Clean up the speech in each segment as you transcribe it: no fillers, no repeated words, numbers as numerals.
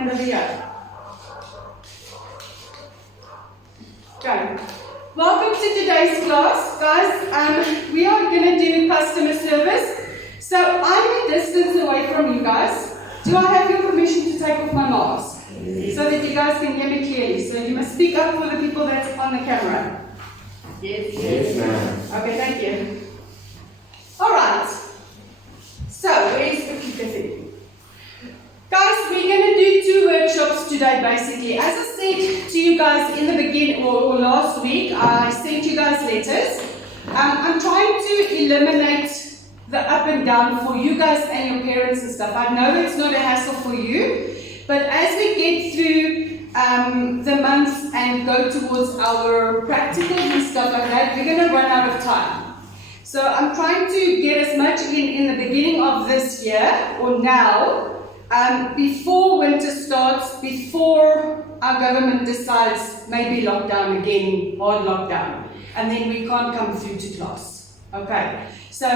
and over here. Okay. Welcome to today's class, guys. We are going to do customer service. So I'm a distance away from you guys. Do I have your permission to take off my mask? Yes. So that you guys can hear me clearly. So you must speak up for the people that's on the camera. Yes. Yes, ma'am. Okay, thank you. All right. So where's the clicker thing? Guys, we're going to do 2 workshops today, basically. As I said to you guys in the beginning, or last week, I sent you guys letters. I'm trying to eliminate the up and down for you guys and your parents and stuff. I know it's not a hassle for you, but as we get through the months and go towards our practicals and stuff like that, we're going to run out of time. So I'm trying to get as much in the beginning of this year, or now, before winter starts, before our government decides maybe lockdown again, hard lockdown, and then we can't come through to class. Okay, so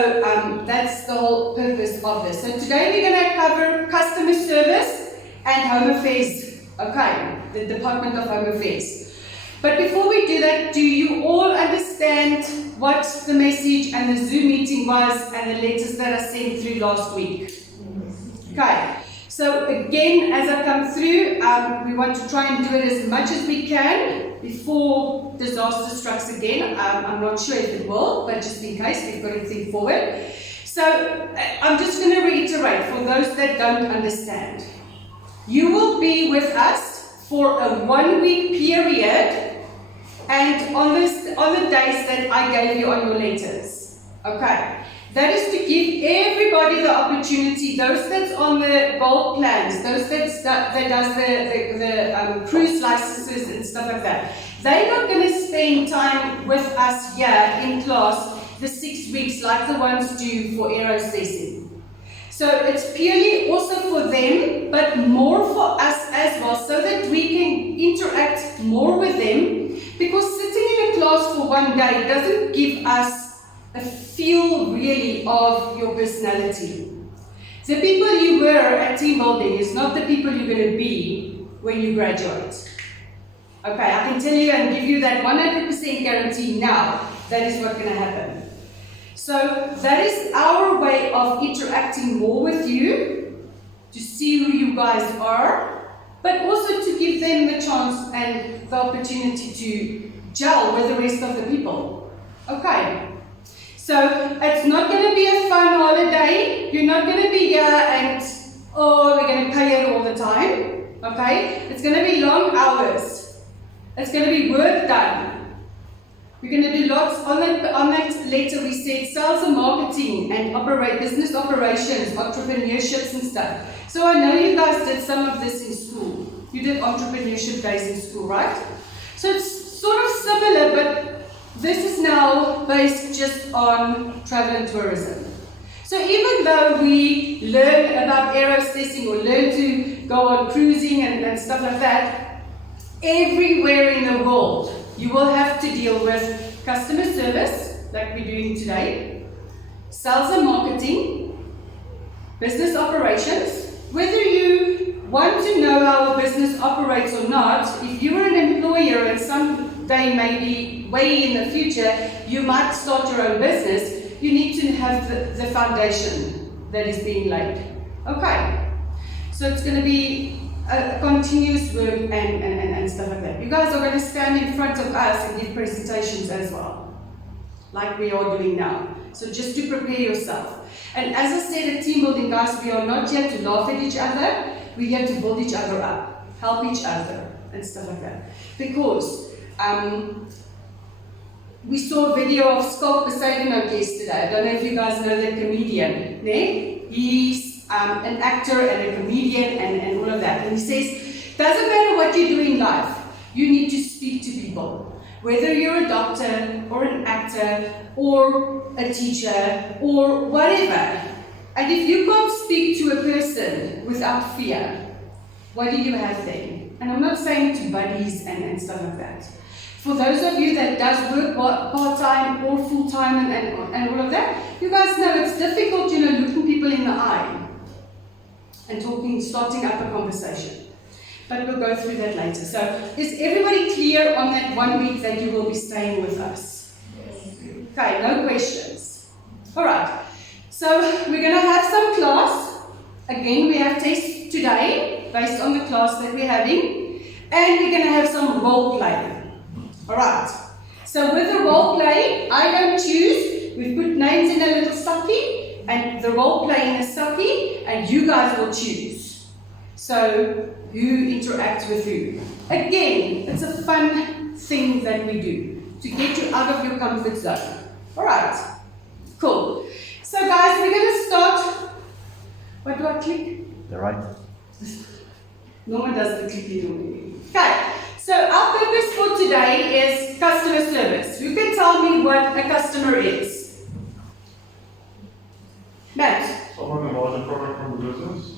that's the whole purpose of this. So today we're going to cover customer service and Home Affairs. Okay, the Department of Home Affairs. But before we do that, do you all understand what the message and the Zoom meeting was and the letters that I sent through last week? Okay. So again, as I come through, we want to try and do it as much as we can before disaster strikes again. I'm not sure if it will, but just in case, we've got to think forward. So I'm just going to reiterate for those that don't understand. You will be with us for a 1-week period, and on the days that I gave you on your letters. Okay. That is to give everybody the opportunity, those that's on the gold plans, those that does the cruise licenses and stuff like that. They're not going to spend time with us here in class the 6 weeks like the ones do for aerospace. So it's purely also for them, but more for us as well, so that we can interact more with them, because sitting in a class for 1 day doesn't give us a feel really of your personality. The people you were at team building is not the people you're going to be when you graduate. Okay, I can tell you and give you that 100% guarantee now. That is what's going to happen. So that is our way of interacting more with you, to see who you guys are, but also to give them the chance and the opportunity to gel with the rest of the people. Okay. So it's not going to be a fun holiday. You're not going to be here and, we're going to pay it all the time. Okay? It's going to be long hours. It's going to be work done. We're going to do lots. On that letter we said sales and marketing and business operations, entrepreneurships and stuff. So I know you guys did some of this in school. You did entrepreneurship days in school, right? So it's sort of similar, but this is now based just on travel and tourism. So even though we learn about aerospace or learn to go on cruising and stuff like that, everywhere in the world you will have to deal with customer service, like we're doing today, sales and marketing, business operations. Whether you want to know how a business operates or not, if you are an employer and someday, maybe way in the future, you might start your own business, you need to have the foundation that is being laid. Okay, so it's going to be a continuous work and stuff like that. You guys are going to stand in front of us and give presentations as well, like we are doing now. So just to prepare yourself. And as I said at team building, guys, we are not here to laugh at each other. We're here to build each other up, help each other, and stuff like that. Because we saw a video of Scott Poseidonov yesterday. I don't know if you guys know that comedian. Ne? He's an actor and a comedian and all of that. And he says, doesn't matter what you do in life, you need to speak to people. Whether you're a doctor or an actor or a teacher or whatever. And if you can't speak to a person without fear, what do you have then? And I'm not saying to buddies and stuff like that. For those of you that does work part-time or full-time and all of that, you guys know it's difficult, looking people in the eye and starting up a conversation. but we'll go through that later. So is everybody clear on that 1 week that you will be staying with us? Okay, no questions. All right, so we're going to have some class. Again, we have tests today based on the class that we're having, and we're going to have some role play. All right, so with the role play, I don't choose. We've put names in a little sucky, and the role play in a sucky, and you guys will choose. So who interacts with who? Again, it's a fun thing that we do to get you out of your comfort zone. All right, cool. So guys, we're going to start. What do I click? The right. Norman does the clicking normally. Okay, so our purpose for today is customer service. Who can tell me what a customer is? Matt? Someone who buys a product from a business.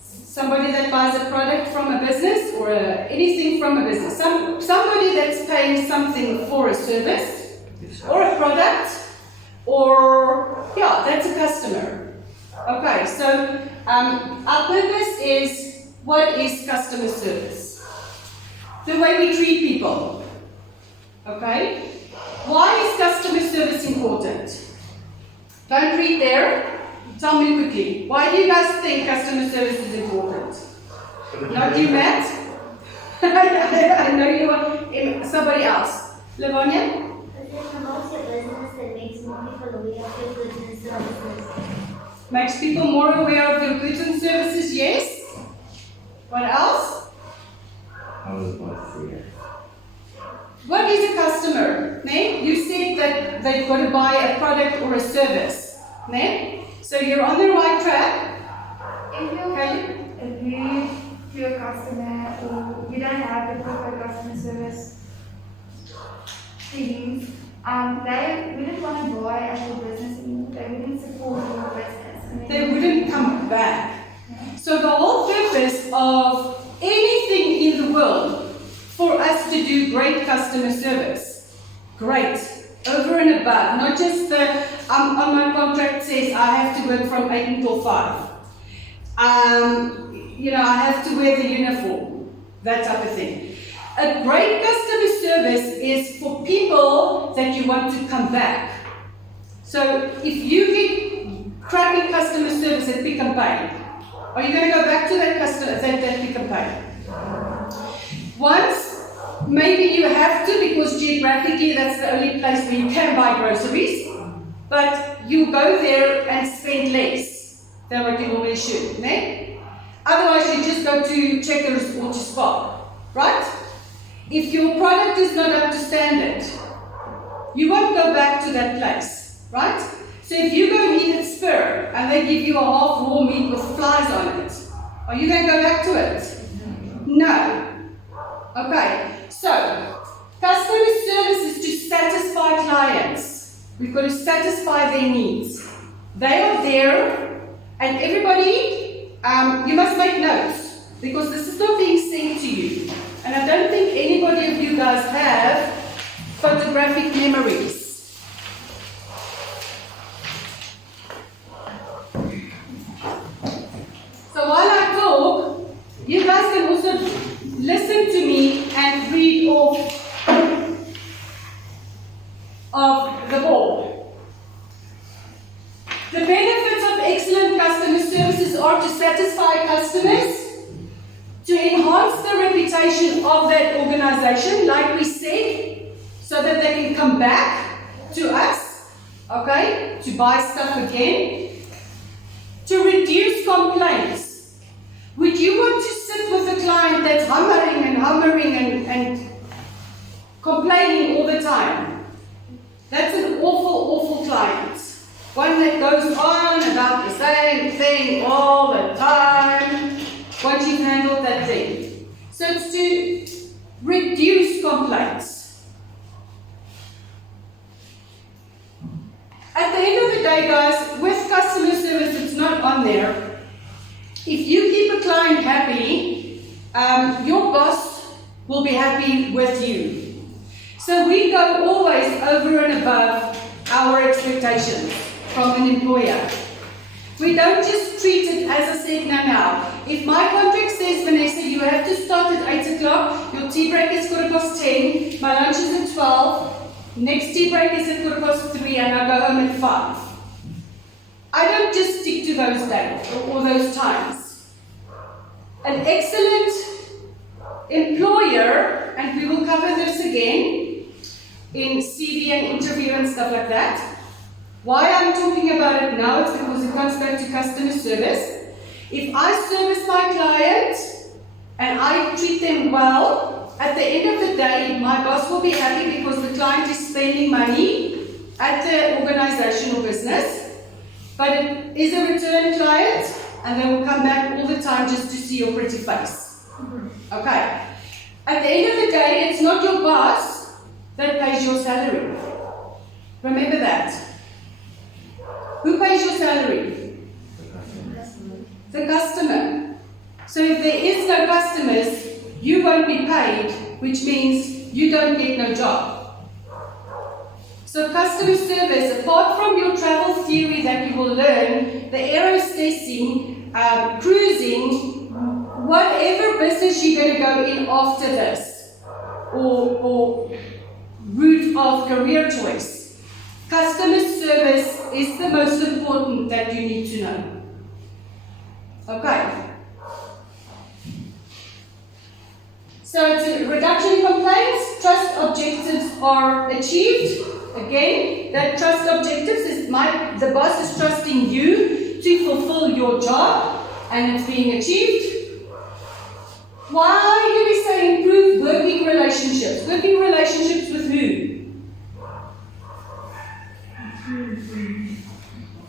Somebody that buys a product from a business or anything from a business. Somebody that's paying something for a service or a product or, yeah, that's a customer. Okay, so our purpose is, what is customer service? The way we treat people. Okay? Why is customer service important? Don't read there. Tell me quickly. Why do you guys think customer service is important? Not you, Matt? I know you want somebody else. Livonia? It promotes your business and makes more people aware of your goods and services. Makes people more aware of your goods and services, yes. What else? I was about to say. What is a customer? Ne? You said that they've got to buy a product or a service. Ne? So you're on the right track. If you're rude to your customer or you don't have the proper customer service things, they wouldn't want to buy at your business anymore. They wouldn't support your business. They wouldn't come back. So the whole purpose of anything in the world for us to do great customer service, great, over and above, not just the, on my contract says I have to work from 8 until 5. You know, I have to wear the uniform, that type of thing. A great customer service is for people that you want to come back. So if you get crappy customer service at Pick and Pay, are you going to go back to that customer that Pick and Pay? Once, maybe you have to because geographically that's the only place where you can buy groceries, but you go there and spend less than what you normally should, ne? Otherwise you just go to Checkers or to Spar, right? If your product is not up to standard, you won't go back to that place, right? So if you go and eat at Spur and they give you a half raw meat with flies on it, are you going to go back to it? No. Okay, so customer service is to satisfy clients. We've got to satisfy their needs. They are there, and everybody, you must make notes because this is not being sent to you. And I don't think anybody of you guys have photographic memories. So while I talk, you guys can also listen to me and read off of the board. The benefits of excellent customer services are to satisfy customers, to enhance the reputation of that organization, like we said, so that they can come back to us, okay, to buy stuff again, to reduce complaints. Would you want to sit with a client that's hummering and complaining all the time? That's an awful client. One that goes on about the same thing all the time. Once you've handled that thing. So it's to reduce complaints. At the end of the day, guys, with customer service, it's not on there. If you keep a client happy, your boss will be happy with you. So we go always over and above our expectations from an employer. We don't just treat it as I said now. If my contract says, Vanessa, you have to start tea break is 10:15, my lunch is at 12, next tea break is at 3:15, and I go home at 5. I don't just stick to those days or those times. An excellent employer, and we will cover this again in CV and interview and stuff like that. Why I'm talking about it now is because it comes back to customer service. If I service my client and I treat them well, at the end of the day, my boss will be happy because the client is spending money at the organization or business. But it is a return client, and they will come back all the time just to see your pretty face. Okay. At the end of the day, it's not your boss that pays your salary. Remember that. Who pays your salary? The customer. So if there is no customers, you won't be paid, which means you don't get no job. So customer service, apart from your travel theory that you will learn, the aerostessing, cruising, whatever business you're going to go in after this, or route of career choice, customer service is the most important that you need to know. Okay. So it's a reduction in complaints, trust objectives are achieved. Again, that trust objectives is the boss is trusting you to fulfill your job, and it's being achieved. Why do we say improve working relationships? Working relationships with who?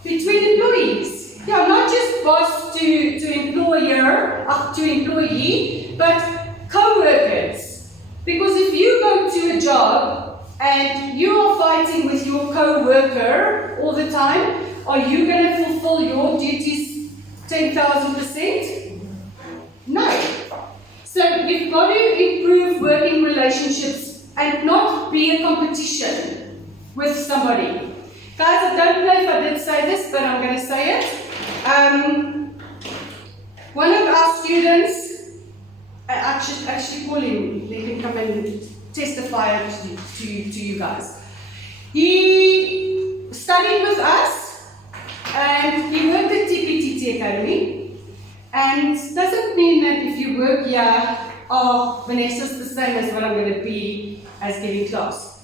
Between employees. Yeah, not just boss to employer, to employee, but co-workers. Because if you go to a job and you are fighting with your co-worker all the time, are you going to fulfill your duties 10,000%? No. So you've got to improve working relationships and not be a competition with somebody. Guys, I don't know if I did say this, but I'm going to say it. One of our students, I should actually call him, let him come and testify to you guys. He studied with us and he worked at TPTT Academy, and doesn't mean that if you work here, Vanessa's the same as what I'm going to be as giving class.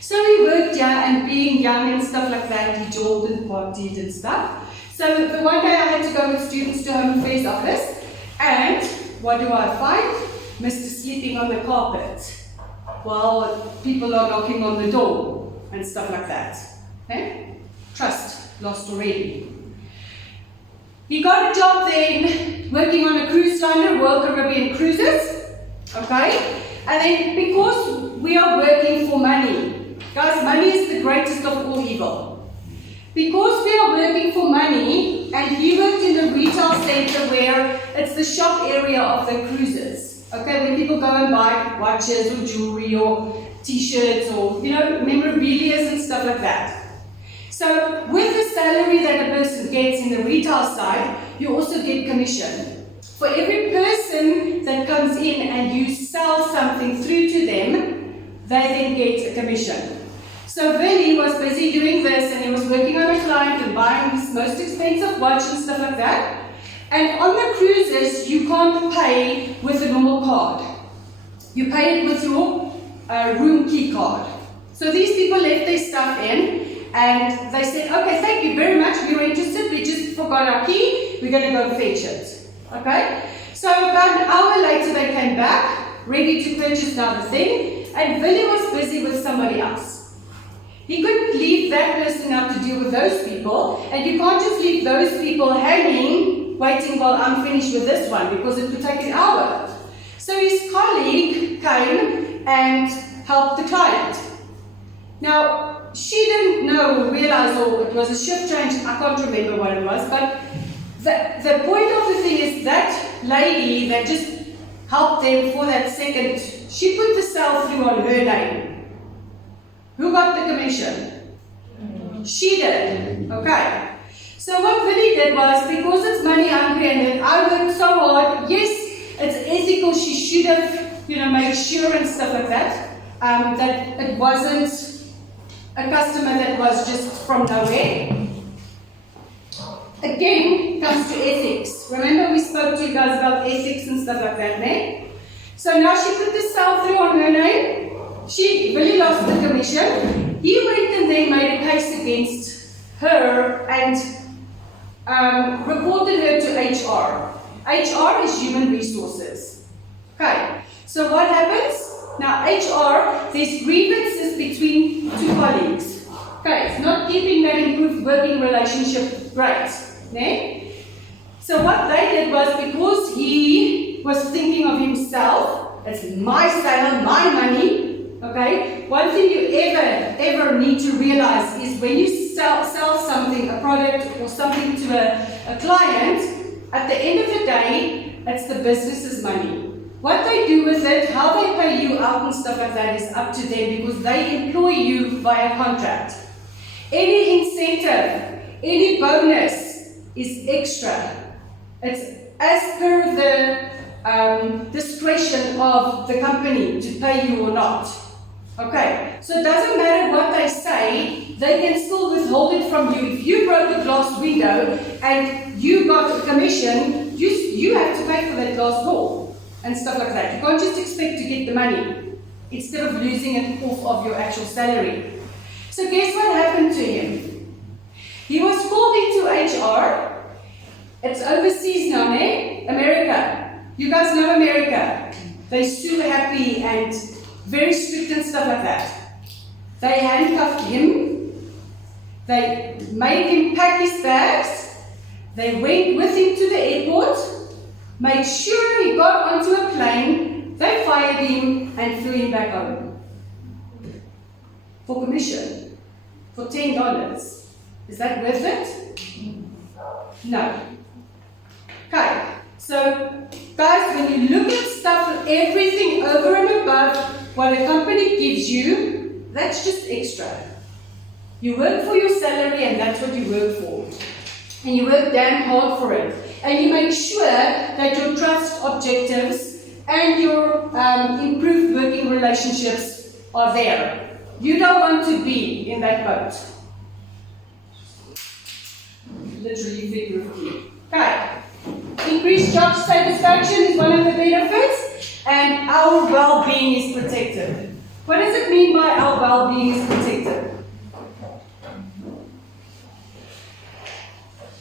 So he worked here, and being young and stuff like that, he jawed and partied and stuff. So the one day I had to go with students to Home Affairs office, and what do I find? Mr. sleeping on the carpet while people are knocking on the door and stuff like that. Okay? Trust lost already. He got a job then working on a cruise liner, Royal Caribbean Cruises. Okay? And then because we are working for money, guys, money is the greatest of all evil. Because we are working for money, and he worked in a retail center where it's the shop area of the cruises. Okay, when people go and buy watches or jewelry or t-shirts or, memorabilia and stuff like that. So with the salary that a person gets in the retail side, you also get commission. For every person that comes in and you sell something through to them, they then get a commission. So Vinny was busy doing this, and he was working on a client and buying his most expensive watch and stuff like that. And on the cruises, you can't pay with a normal card. You pay it with your room key card. So these people left their stuff in, and they said, okay, thank you very much, we were interested, we just forgot our key, we're going to go fetch it. Okay? So about an hour later, they came back, ready to purchase another thing, and Vinny was busy with somebody else. He couldn't leave that person out to deal with those people, and you can't just leave those people hanging, waiting while I'm finished with this one, because it would take an hour. So his colleague came and helped the client. Now, she didn't know or realize, or it was a shift change, I can't remember what it was, but the point of the thing is that lady that just helped them for that second, she put the sale through on her name. Who got the commission? She did. Okay. So what Vinny did was, because it's money hungry and I worked so hard, yes, it's ethical feels she should have, made sure and stuff like that, that it wasn't a customer that was just from nowhere. Again, comes to ethics. Remember we spoke to you guys about ethics and stuff like that, ne? So now she put the sell through on her name. She really lost the commission. He went and then made a case against her and reported her to HR. HR is human resources. Okay, so what happens? Now HR, there's grievances between two colleagues. Okay, it's not keeping that improved working relationship great. Ne? So what they did was, because he was thinking of himself, it's my sale, my money, okay? One thing you ever need to realize is when you sell something, a product or something to a client, at the end of the day, it's the business's money. What they do with it, how they pay you out and stuff like that is up to them, because they employ you via contract. Any incentive, any bonus is extra. It's as per the discretion of the company to pay you or not. Okay, so it doesn't matter what they say, they can still withhold it from you. If you broke a glass window and you got a commission, you have to pay for that glass door and stuff like that. You can't just expect to get the money instead of losing it off of your actual salary. So guess what happened to him? He was called into HR. It's overseas now, ne? America. You guys know America. They're super happy and very strict and stuff like that. They handcuffed him. They made him pack his bags. They went with him to the airport, made sure he got onto a plane. They fired him and flew him back home. For commission. For $10. Is that worth it? No. Okay, so guys, when you look at stuff, everything over and above what a company gives you, that's just extra. You work for your salary and that's what you work for. And you work damn hard for it. And you make sure that your trust objectives and your improved working relationships are there. You don't want to be in that boat. Literally, figuratively. Okay. Increased job satisfaction is one of the benefits, and our well-being is protected. What does it mean by our well-being is protected?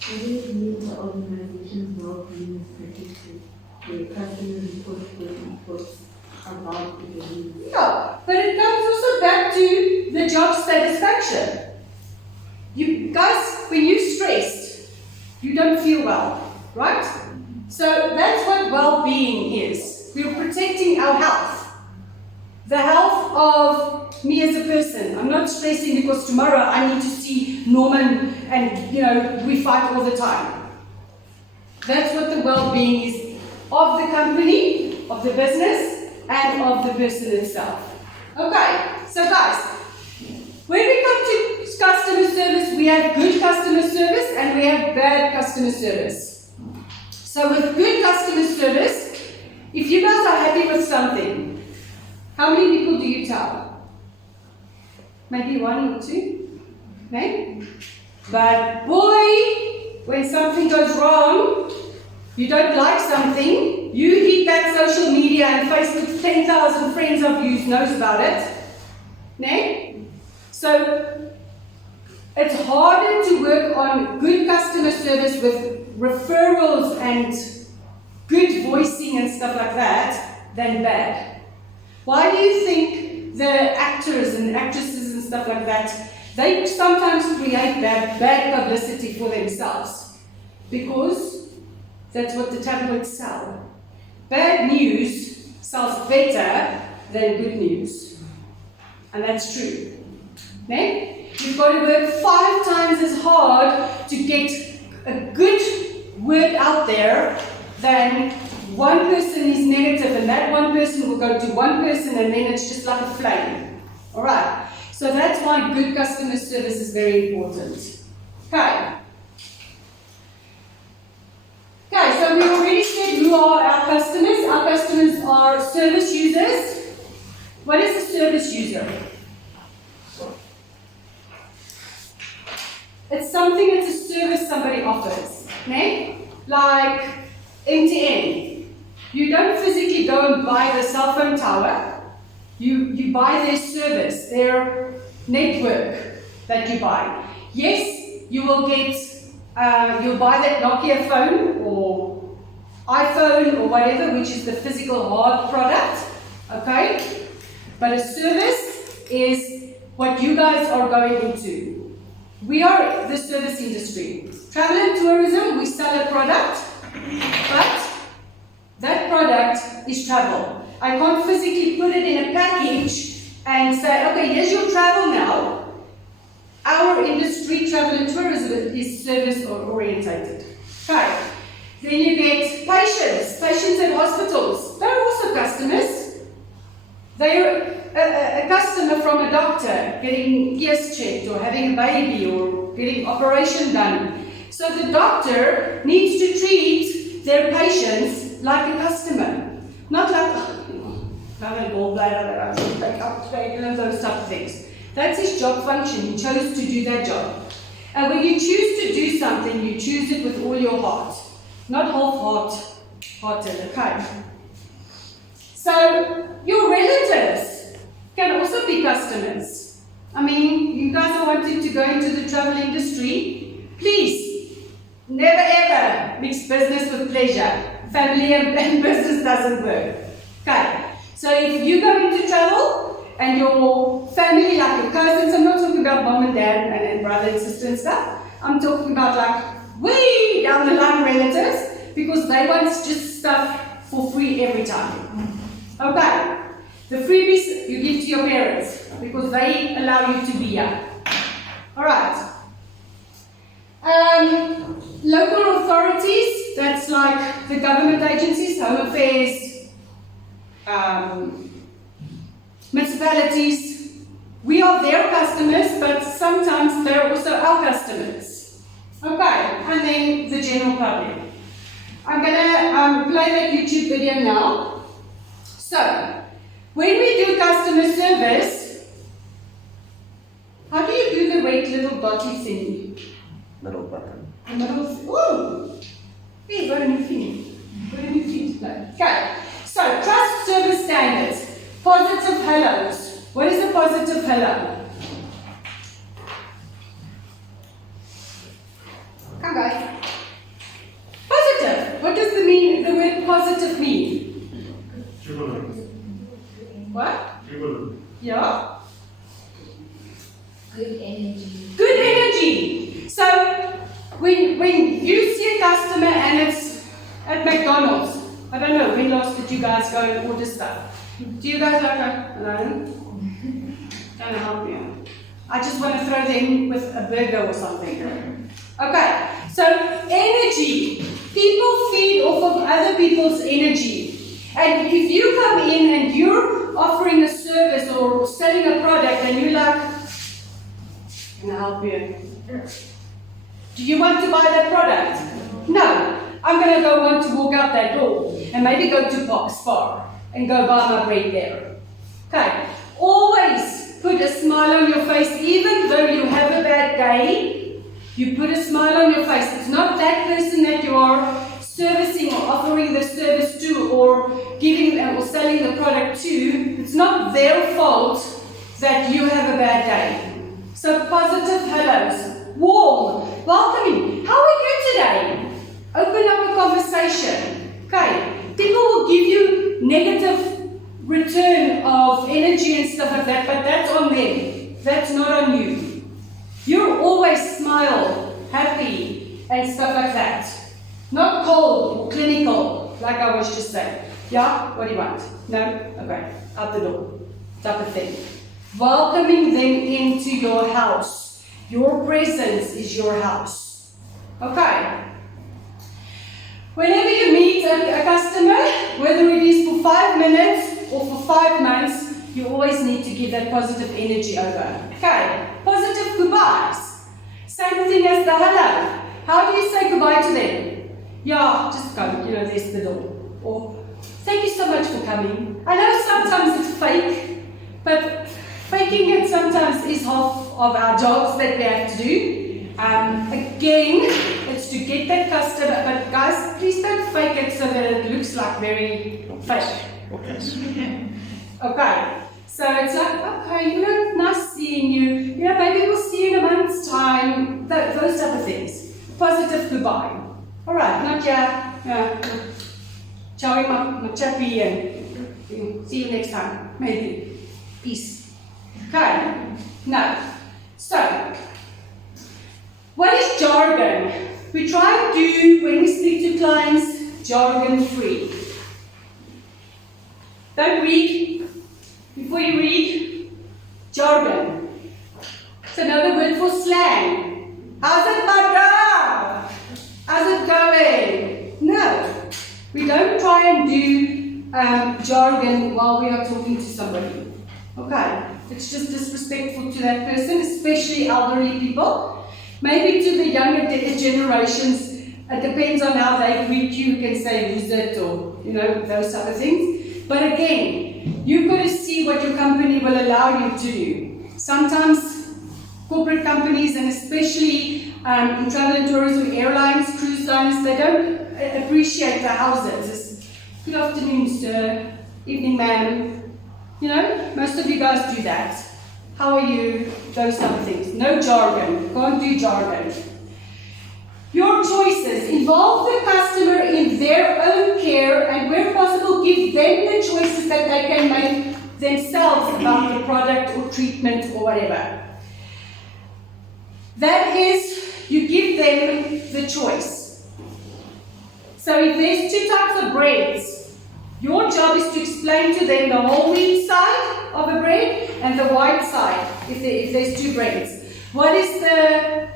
What does it mean the organization's well-being is protected? The customer reports about the needs. Yeah, but it comes also back to the job satisfaction. You guys, when you're stressed, you don't feel well, right? So that's what well-being is. We're protecting our health. The health of me as a person. I'm not stressing because tomorrow I need to see Norman and, we fight all the time. That's what the well-being is of the company, of the business, and of the person itself. Okay, so guys, when we come to customer service, we have good customer service and we have bad customer service. So with good customer service, if you guys are happy with something, how many people do you tell? Maybe one or two? No? But boy, when something goes wrong, you don't like something, you hit that social media and Facebook, 10,000 friends of yours knows about it. No? So it's harder to work on good customer service with referrals and good voicing and stuff like that than bad. Why do you think the actors and actresses and stuff like that, they sometimes create bad publicity for themselves? Because that's what the tabloids sell. Bad news sells better than good news. And that's true. Okay? You've got to work 5 times as hard to get a good word out there than one person is negative and that one person will go to one person and then it's just like a flame. Alright, so that's why good customer service is very important. Okay. Okay, so we already said who are our customers. our customers are service users. What is a service user? It's something, it's a service somebody offers. Okay? Like MTN. You don't physically go and buy the cell phone tower. You buy their service, their network that you buy. Yes, you will get, you'll buy that Nokia phone or iPhone or whatever, which is the physical hard product, okay? But a service is what you guys are going into. We are the service industry. Travel and tourism, we sell a product, but that product is travel. I can't physically put it in a package and say, okay, here's your travel now. Our industry, travel and tourism, is service orientated. Okay. Then you get patients. Patients in hospitals. They're also customers. They're a customer from a doctor getting ears checked or having a baby or getting operation done. So the doctor needs to treat their patients like a customer. Not like, I have a gallbladder that I have to take out today, those type of things. That's his job function. He chose to do that job. And when you choose to do something, you choose it with all your heart. Not half-hearted, okay? So, your relatives can also be customers. I mean, you guys are wanting to go into the travel industry. Please, never ever mix business with pleasure. Family and business doesn't work. Okay, so if you go into travel and your family, like your cousins, I'm not talking about mom and dad and brother and sister and stuff. I'm talking about like way down the line relatives because they want just stuff for free every time. Okay, the freebies you give to your parents because they allow you to be here. Alright. Local authorities, that's like the government agencies, home affairs, municipalities. We are their customers, but sometimes they're also our customers. Okay, and then the general public. I'm going to play that YouTube video now. So, when we do customer service, how do you do the red little dotty thingy? Little button. A little, ooh! Hey, got a new thing. Got a new thing to play. Okay, so trust service standards. Positive hellos. What is a positive hello? Come guys. Positive. What does the word positive mean? Jubilant. What? Jubilant. Yeah. Good energy. Good energy. So when you see a customer and it's at McDonald's, I don't know, when last did you guys go and order stuff? Do you guys like that alone? Can I help you? I just want to throw them with a burger or something. Okay, so energy. People feed off of other people's energy. And if you come in and you're offering a service or selling a product and you're like, can I help you? Do you want to buy that product? No. I'm going to go want to walk out that door and maybe go to Spar and go buy my bread there. Okay. Always put a smile on your face, even though you have a bad day. You put a smile on your face. It's not that person that you are servicing or offering the service to or giving or selling the product to. It's not their fault that you have a bad day. So positive hellos, warm, welcoming. How are you today? Open up a conversation. Okay, people will give you negative return of energy and stuff like that, but that's on them. That's not on you. You're always smile, happy, and stuff like that. Not cold or clinical, like I was just saying. Yeah? What do you want? No? Okay. Out the door. Type of thing. Welcoming them into your house. Your presence is your house. Okay. Whenever you meet a customer, whether it is for 5 minutes or for 5 months, you always need to give that positive energy over. Okay, positive goodbyes. Same thing as the hello. How do you say goodbye to them? Yeah, just go, there's the door. Or, thank you coming. I know sometimes it's fake, but faking it sometimes is half of our jobs that we have to do. Again, it's to get that customer, but guys, please don't fake it so that it looks like very fake. Okay, so it's like, okay, you know, nice seeing you. You know, maybe we'll see you in a month's time. Those type of things. Positive goodbye. All right, not chowing my chappy and see you next time. Maybe. Peace. Okay. Now, so what is jargon? We try to do, when we speak to clients, jargon free. Don't read. Before you read, jargon. It's another word for slang. How's it, my bro? How's it going? No. We don't try and do jargon while we are talking to somebody. Okay? It's just disrespectful to that person, especially elderly people. Maybe to the younger generations, it depends on how they greet you. You can say, who's it, or, you know, those type of things. But again, you've got to see what your company will allow you to do. Sometimes corporate companies, and especially in travel and tourism, airlines, cruise lines, they don't appreciate the houses. It's, good afternoon, sir. Evening, ma'am. You know, most of you guys do that. How are you? Those type of things. No jargon. Can't do jargon. Your choices. Involve the customer in their own care, and where possible, give them the choices that they can make themselves about the product or treatment or whatever. That is, you give them the choice. So if there's two types of breads, your job is to explain to them the whole wheat side of a bread and the white side, if there's two breads. What is the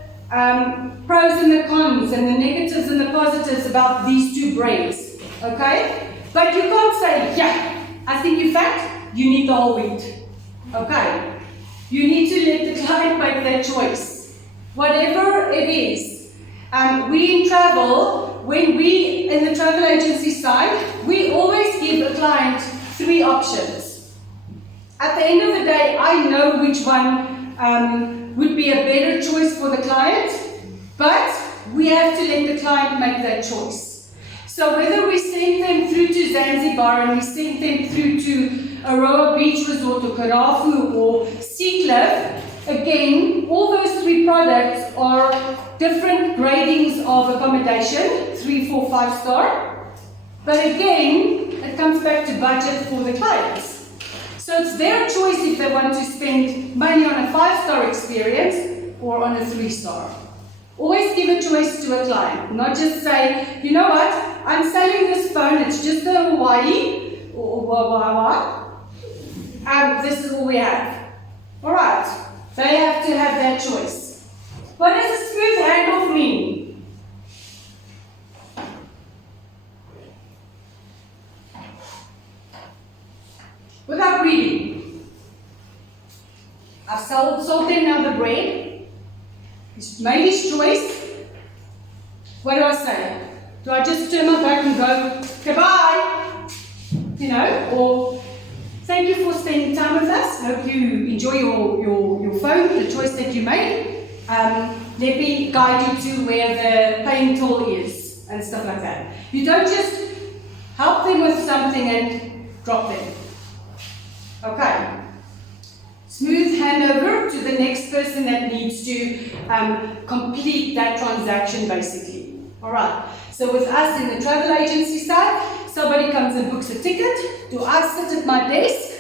pros and the cons and the negatives and the positives about these two breads? Okay? But you can't say, yeah, I think you're fat, you need the whole wheat. Okay? You need to let the client make their choice. Whatever it is. We in travel, when we in the travel agency side, we always give a client 3 options. At the end of the day, I know which one would be a better choice for the client, but we have to let the client make that choice. So whether we send them through to Zanzibar and we send them through to Aroa Beach Resort or Clipvue or Clipvue, again, all those 3 products are different gradings of accommodation, 3, 4, 5 star. But again, it comes back to budget for the clients. So it's their choice if they want to spend money on a 5-star experience or on a 3-star. Always give a choice to a client, not just say, you know what, I'm selling this phone, it's just a Hawaii, or Wawawa, and this is all we have. Alright, they have to have their choice. What does a smooth handoff mean? Without reading. I've sold them now the bread. He's made his choice. What do I say? Do I just turn my back and go, goodbye? You know, or thank you for spending time with us. Hope you enjoy your phone, the choice that you made. Let me guide you to where the paying toll is and stuff like that. You don't just help them with something and drop them. Okay. Smooth handover to the next person that needs to complete that transaction basically. Alright, so with us in the travel agency side, somebody comes and books a ticket. Do I sit at my desk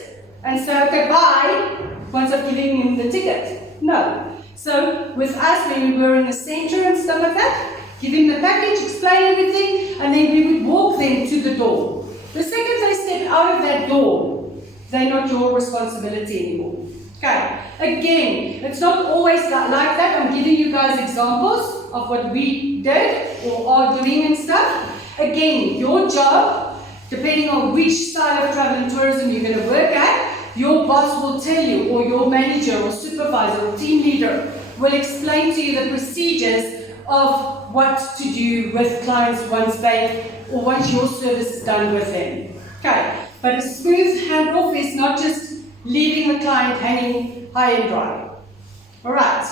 and say, okay, bye, once I've given him the ticket? No. So with us, when we were in the center and stuff like that, give him the package, explain everything, and then we would walk them to the door. The second they step out of that door, they're not your responsibility anymore. Okay, again, it's not always like that. I'm giving you guys examples of what we did or are doing and stuff. Again, your job, depending on which side of travel and tourism you're going to work at, your boss will tell you, or your manager or supervisor or team leader will explain to you the procedures of what to do with clients once your service is done with them. Okay, But a smooth handoff is not just leaving the client hanging high and dry. Alright.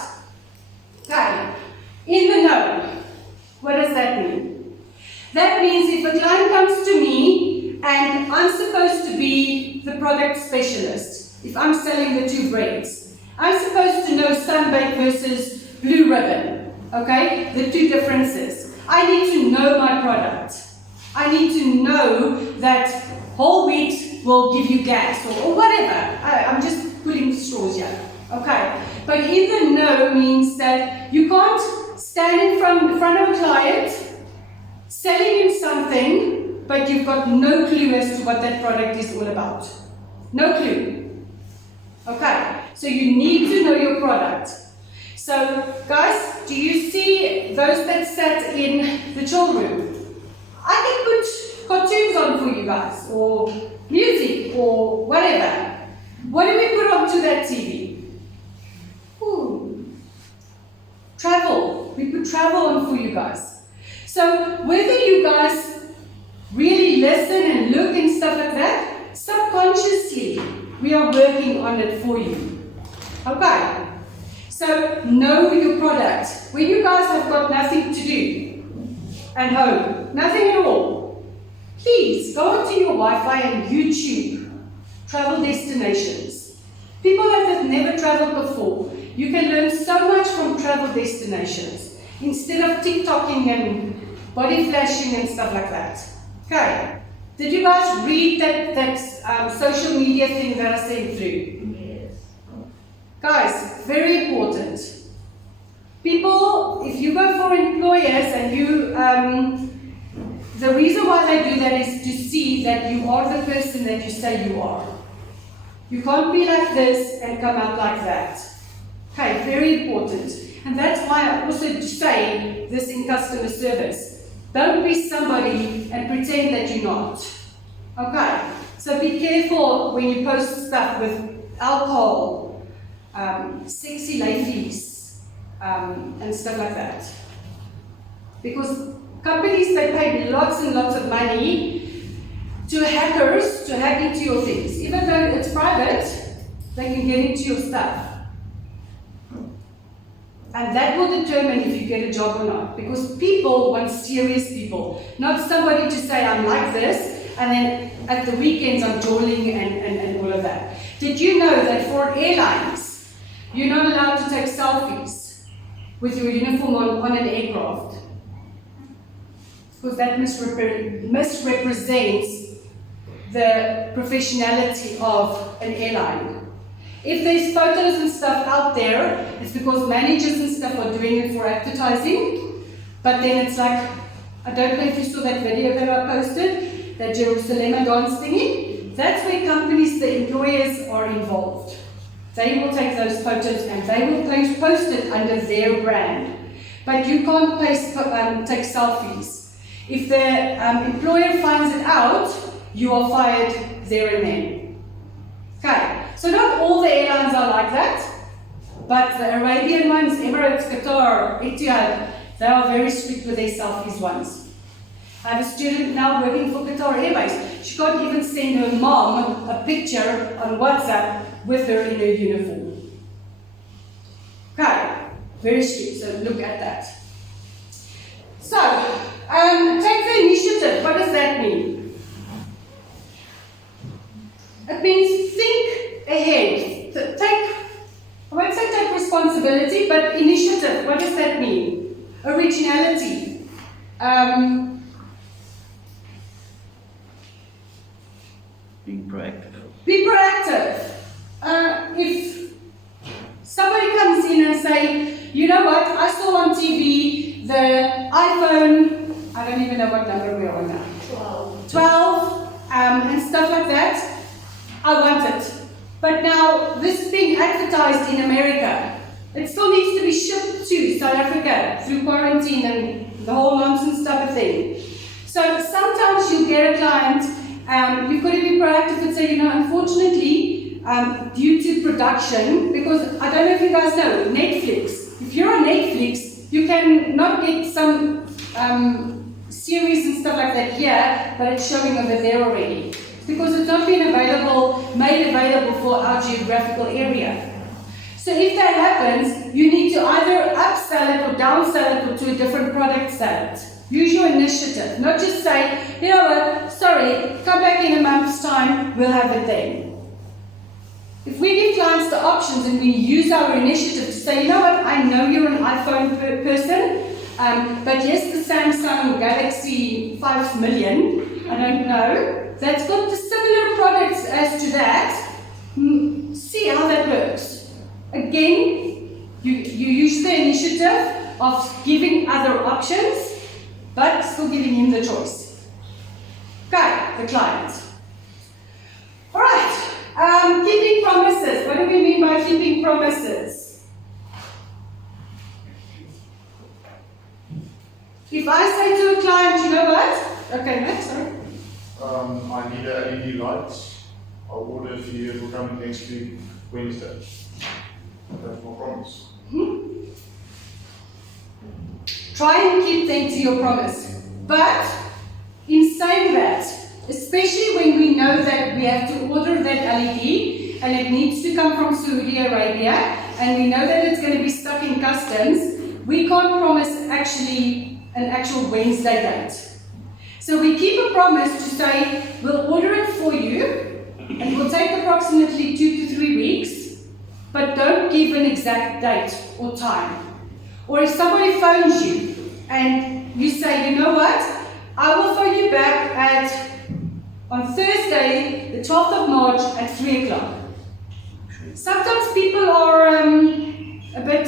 Okay. In the know. What does that mean? That means if a client comes to me and I'm supposed to be the product specialist, if I'm selling the two braids, I'm supposed to know sunbake versus blue ribbon, okay? The two differences. I need to know my product. I need to know that whole wheat will give you gas or whatever. I'm just putting straws here, okay? But in the know means that you can't stand in front of a client selling him something, but you've got no clue as to what that product is all about. No clue. Okay, so you need to know your product. So, guys, do you see those that sat in the chill room? I can put cartoons on for you guys, or music, or whatever. What do we put onto that TV? Ooh. Travel. We put travel on for you guys. So whether you guys really listen and look and stuff like that, subconsciously we are working on it for you. Okay. So know your product. When you guys have got nothing to do at home, nothing at all, please go onto your Wi-Fi and YouTube travel destinations. People that have never traveled before, you can learn so much from travel destinations instead of TikToking and body flashing and stuff like that. Okay. Did you guys read that social media thing that I sent through? Yes. Guys, very important. People, if you go for employers and you, the reason why they do that is to see that you are the person that you say you are. You can't be like this and come out like that. Okay, very important. And that's why I also say this in customer service. Don't be somebody and pretend that you're not. Okay, so be careful when you post stuff with alcohol, sexy ladies, and stuff like that. Because companies, they pay lots and lots of money to hackers to hack into your things. Even though it's private, they can get into your stuff. And that will determine if you get a job or not. Because people want serious people, not somebody to say, I'm like this, and then at the weekends I'm jawling and all of that. Did you know that for airlines, you're not allowed to take selfies with your uniform on an aircraft? Because that misrepresents the professionality of an airline. If there's photos and stuff out there, it's because managers and stuff are doing it for advertising. But then it's like, I don't know if you saw that video that I posted, that Jerusalem dance thingy. That's where companies, the employers are involved. They will take those photos and they will post it under their brand. But you can't take selfies. If the employer finds it out, you are fired there and then. Okay. So not all the airlines are like that, but the Arabian ones, Emirates, Qatar, Etihad, they are very strict with their selfies ones. I have a student now working for Qatar Airways. She can't even send her mom a picture on WhatsApp with her in her uniform. Okay, very strict, so look at that. So, take the initiative. What does that mean? It means think ahead. I won't say take responsibility, but initiative. What does that mean? Originality. Being proactive. Be proactive. If somebody comes in and say, you know what, I saw on TV the iPhone, I don't even know what number we're on now. 12, and stuff like that. I want it. But now, this is being advertised in America. It still needs to be shipped to South Africa through quarantine and the whole nonsense type of thing. So sometimes you get a client, you've got to be proactive and say, you know, unfortunately, due to production, because I don't know if you guys know, Netflix. If you're on Netflix, you can not get some series and stuff like that here, but it's showing over there already. because it's not been made available for our geographical area. So if that happens, you need to either upsell it or downsell it or to a different product sell it. Use your initiative, not just say, you know what, sorry, come back in a month's time, we'll have it then. If we give clients the options and we use our initiative to say, you know what, I know you're an iPhone person, but yes, the Samsung Galaxy 5 million, I don't know, that's got the similar products as to that, see how that works. Again, you use the initiative of giving other options, but still giving him the choice. Okay, the client. Alright, keeping promises. What do we mean by keeping promises? If I say to a client, you know what? Okay, next, sorry. I need LED lights. I'll order for you, it will come next week, Wednesday. That's my promise. Try and keep them to your promise. But, in saying that, especially when we know that we have to order that LED and it needs to come from Saudi Arabia and we know that it's going to be stuck in customs, we can't promise an actual Wednesday date. So we keep a promise to say, we'll order it for you and it will take approximately 2 to 3 weeks, but don't give an exact date or time. Or if somebody phones you and you say, you know what, I will phone you back on Thursday, the 12th of March at 3 o'clock. Sometimes people are a bit,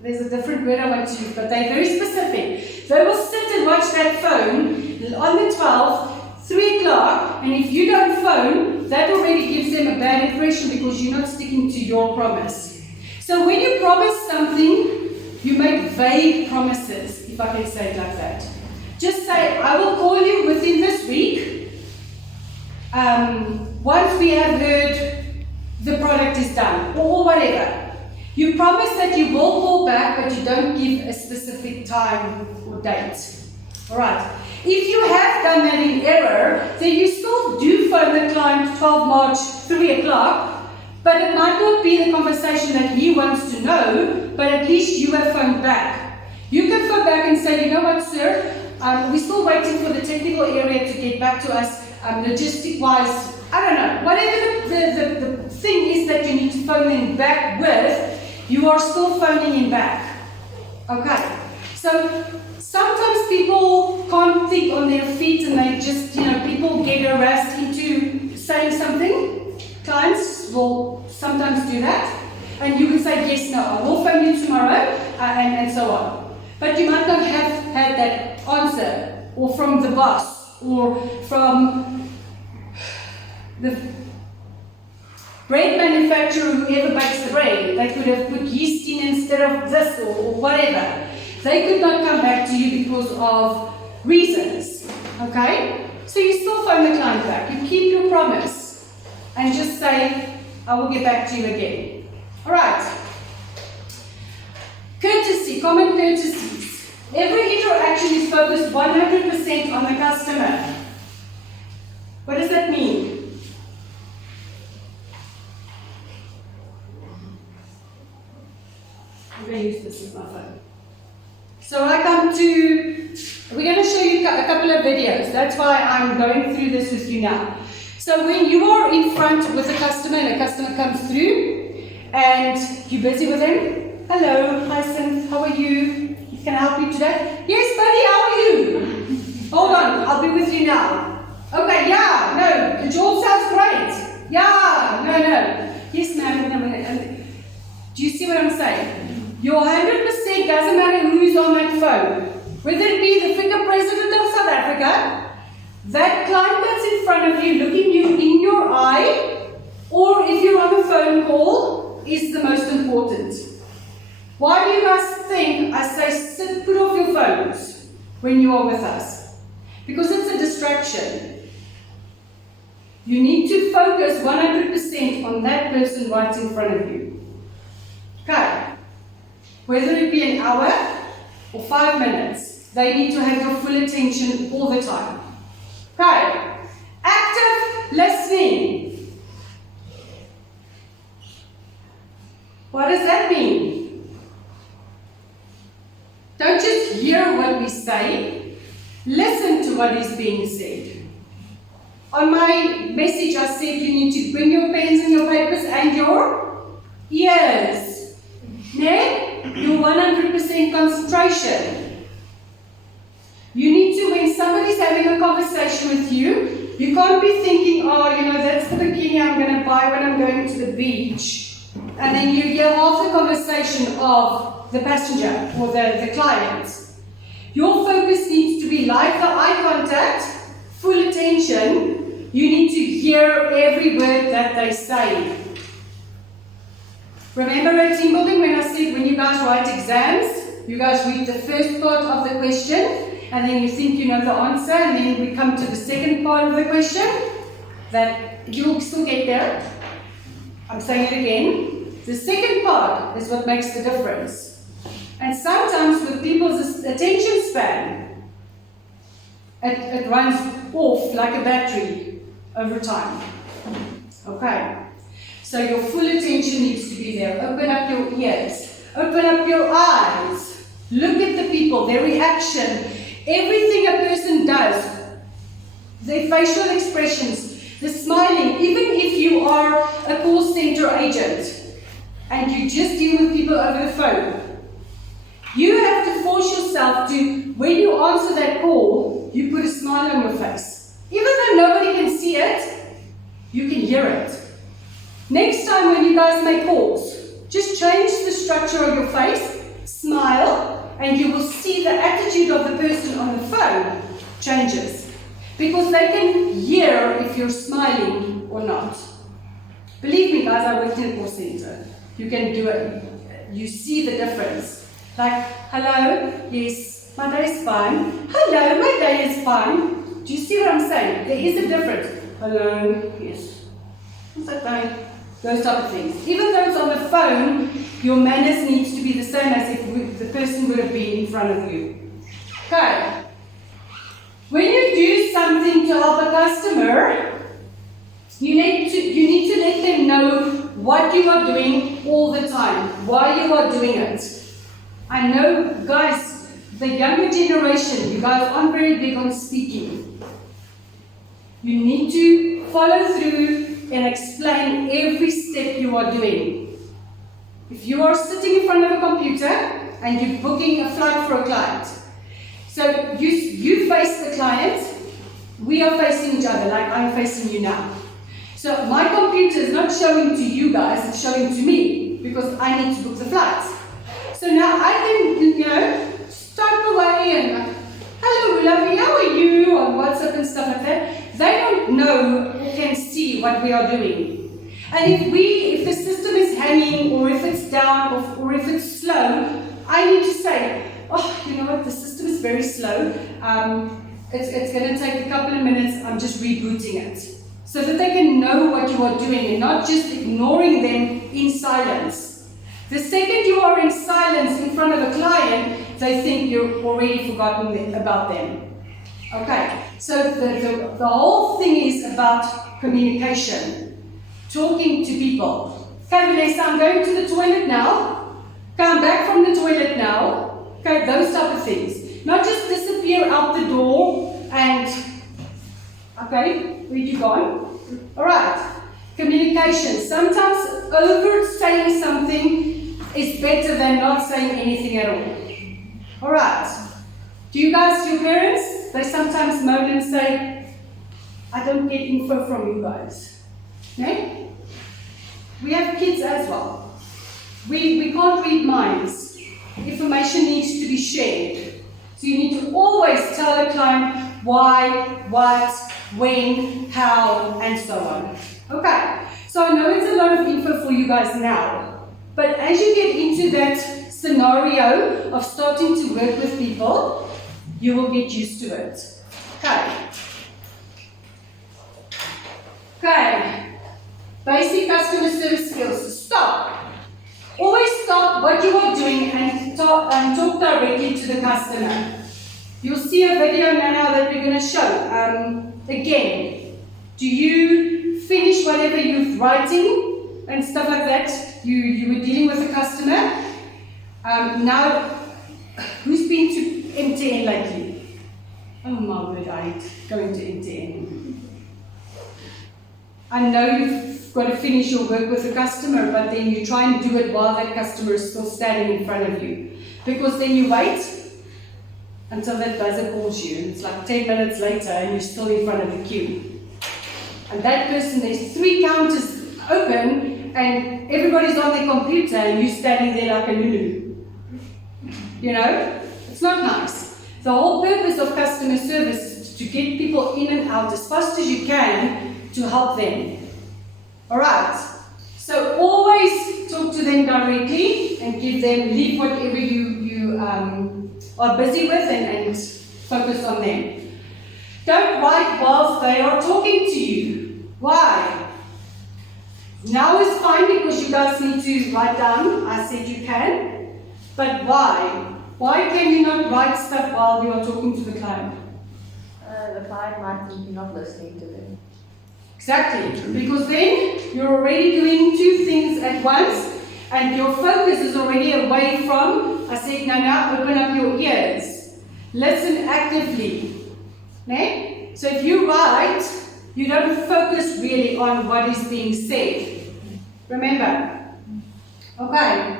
there's a different word I want to use, but they're very specific. They will sit and watch that phone on the 12th, 3 o'clock, and if you don't phone, that already gives them a bad impression because you're not sticking to your promise. So when you promise something, you make vague promises, if I can say it like that. Just say, I will call you within this week. Once we have heard the product is done, or whatever. You promise that you will call back, but you don't give a specific time or date. Alright. If you have done that in error, then you still do phone the client 12 March, 3 o'clock, but it might not be the conversation that he wants to know, but at least you have phoned back. You can phone back and say, you know what, sir, we're still waiting for the technical area to get back to us, logistic-wise, I don't know, whatever the thing is that you need to phone them back with, you are still phoning him back. Okay, so sometimes people can't think on their feet and they just, people get harassed into saying something. Clients will sometimes do that, and you would say, yes, no, I will phone you tomorrow, and so on. But you might not have had that answer, or from the boss, or from the bread manufacturer, whoever bakes the bread. They could have put yeast in instead of this, or whatever. They could not come back to you because of reasons, okay? So you still phone the client back. You keep your promise. And just say, I will get back to you again. Alright. Courtesy, common courtesies. Every interaction is focused 100% on the customer. What does that mean? I'm going to use this as my phone. So we're going to show you a couple of videos. That's why I'm going through this with you now. So when you are in front with a customer and a customer comes through and you're busy with them, hello, Hyacinthe, how are you? Can I help you today? Yes, buddy, how are you? Hold on, I'll be with you now. Okay, yeah, no, the job sounds great. Yeah, no. Yes, ma'am. Do you see what I'm saying? Your 100% doesn't matter who's on that phone. Whether it be the Finger President of South Africa, that client that's in front of you, looking you in your eye, or if you're on a phone call, is the most important. Why do you guys think I say put off your phones when you are with us? Because it's a distraction. You need to focus 100% on that person right in front of you. Okay. Whether it be an hour or 5 minutes, they need to have your full attention all the time. Okay. Active listening. What does that mean? Don't just hear what we say, listen to what is being said. On my message I said you need to bring your pens and your papers and your ears. Then your 100% concentration. You need to, when somebody's having a conversation with you, you can't be thinking, oh, you know, that's the bikini I'm going to buy when I'm going to the beach. And then you hear half the conversation of the passenger or the client. Your focus needs to be like the eye contact, full attention. You need to hear every word that they say. Remember at team building when I said when you guys write exams, you guys read the first part of the question, and then you think you know the answer, and then we come to the second part of the question, that you'll still get there. I'm saying it again. The second part is what makes the difference. And sometimes with people's attention span, it runs off like a battery over time. Okay. So your full attention needs to be there. Open up your ears. Open up your eyes. Look at the people, their reaction. Everything a person does. Their facial expressions. The smiling. Even if you are a call center agent and you just deal with people over the phone, you have to force yourself to, when you answer that call, you put a smile on your face. Even though nobody can see it, you can hear it. Next time when you guys make calls, just change the structure of your face, smile, and you will see the attitude of the person on the phone changes. Because they can hear if you're smiling or not. Believe me guys, I worked in a call center. You can do it. You see the difference. Like, hello, yes, my day is fine. Hello, my day is fine. Do you see what I'm saying? There is a difference. Hello, yes. What's that day? Those type of things. Even though it's on the phone, your manners needs to be the same as if the person would have been in front of you. Okay. When you do something to help a customer, you need to let them know what you are doing all the time, why you are doing it. I know, guys, the younger generation, you guys aren't very big on speaking. You need to follow through and explain every step you are doing. If you are sitting in front of a computer and you're booking a flight for a client, so you face the client, we are facing each other, like I'm facing you now. So my computer is not showing to you guys, it's showing to me, because I need to book the flights. So now I can, type away and, hello lovely, how are you, on WhatsApp and stuff like that. They don't know or can see what we are doing. And if the system is hanging, or if it's down, or if it's slow, I need to say, oh, you know what, the system is very slow. It's going to take a couple of minutes, I'm just rebooting it. So that they can know what you are doing and not just ignoring them in silence. The second you are in silence in front of a client, they think you've already forgotten about them. Okay, so the whole thing is about communication, talking to people. Okay, Vanessa, I'm going to the toilet now. Come back from the toilet now. Okay, those type of things. Not just disappear out the door and, okay, where you gone? Alright, communication. Sometimes over saying something is better than not saying anything at all. Alright. Do you guys, your parents, they sometimes moan and say, I don't get info from you guys. No? We have kids as well. We can't read minds. Information needs to be shared. So you need to always tell a client why, what, when, how, and so on. Okay, so I know it's a lot of info for you guys now, but as you get into that scenario of starting to work with people, you will get used to it. Okay. Okay. Basic customer service skills. Stop. Always stop what you are doing and talk directly to the customer. You'll see a video now that we're going to show. again, do you finish whatever you're writing and stuff like that? You were dealing with a customer. Now, who's been to MTN lately? Oh my word, I hate going to MTN. I know you've got to finish your work with the customer, but then you try and do it while that customer is still standing in front of you. Because then you wait until that buzzer calls you, and it's like 10 minutes later and you're still in front of the queue. And that person, there's 3 counters open and everybody's on their computer and you're standing there like a lulu. You know? It's not nice. The whole purpose of customer service is to get people in and out as fast as you can to help them. Alright? So always talk to them directly and leave whatever you are busy with and focus on them. Don't write whilst they are talking to you. Why? Now is fine because you guys need to write down. I said you can. But why? Why can you not write stuff while you are talking to the client? The client might think you're not listening to them. Exactly. Because then you're already doing 2 things at once and your focus is already away from, I said, now open up your ears. Listen actively. Okay? So if you write, you don't focus really on what is being said. Remember? Okay.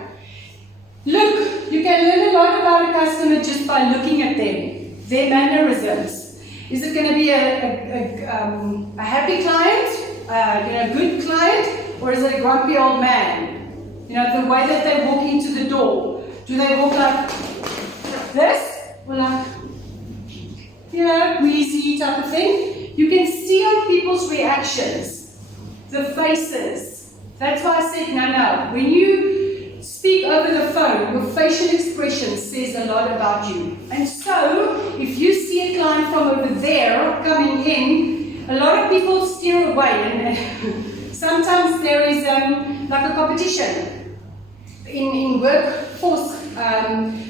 Look, you can learn a lot about a customer just by looking at them, their mannerisms. Is it going to be a happy client, a good client, or is it a grumpy old man? You know, the way that they walk into the door. Do they walk like this, or like, greasy type of thing? You can see on people's reactions, the faces. That's why I said, no. When you speak over the phone, your facial expression says a lot about you. And so, if you see a client from over there coming in, a lot of people steer away. And sometimes there is like a competition in workforce,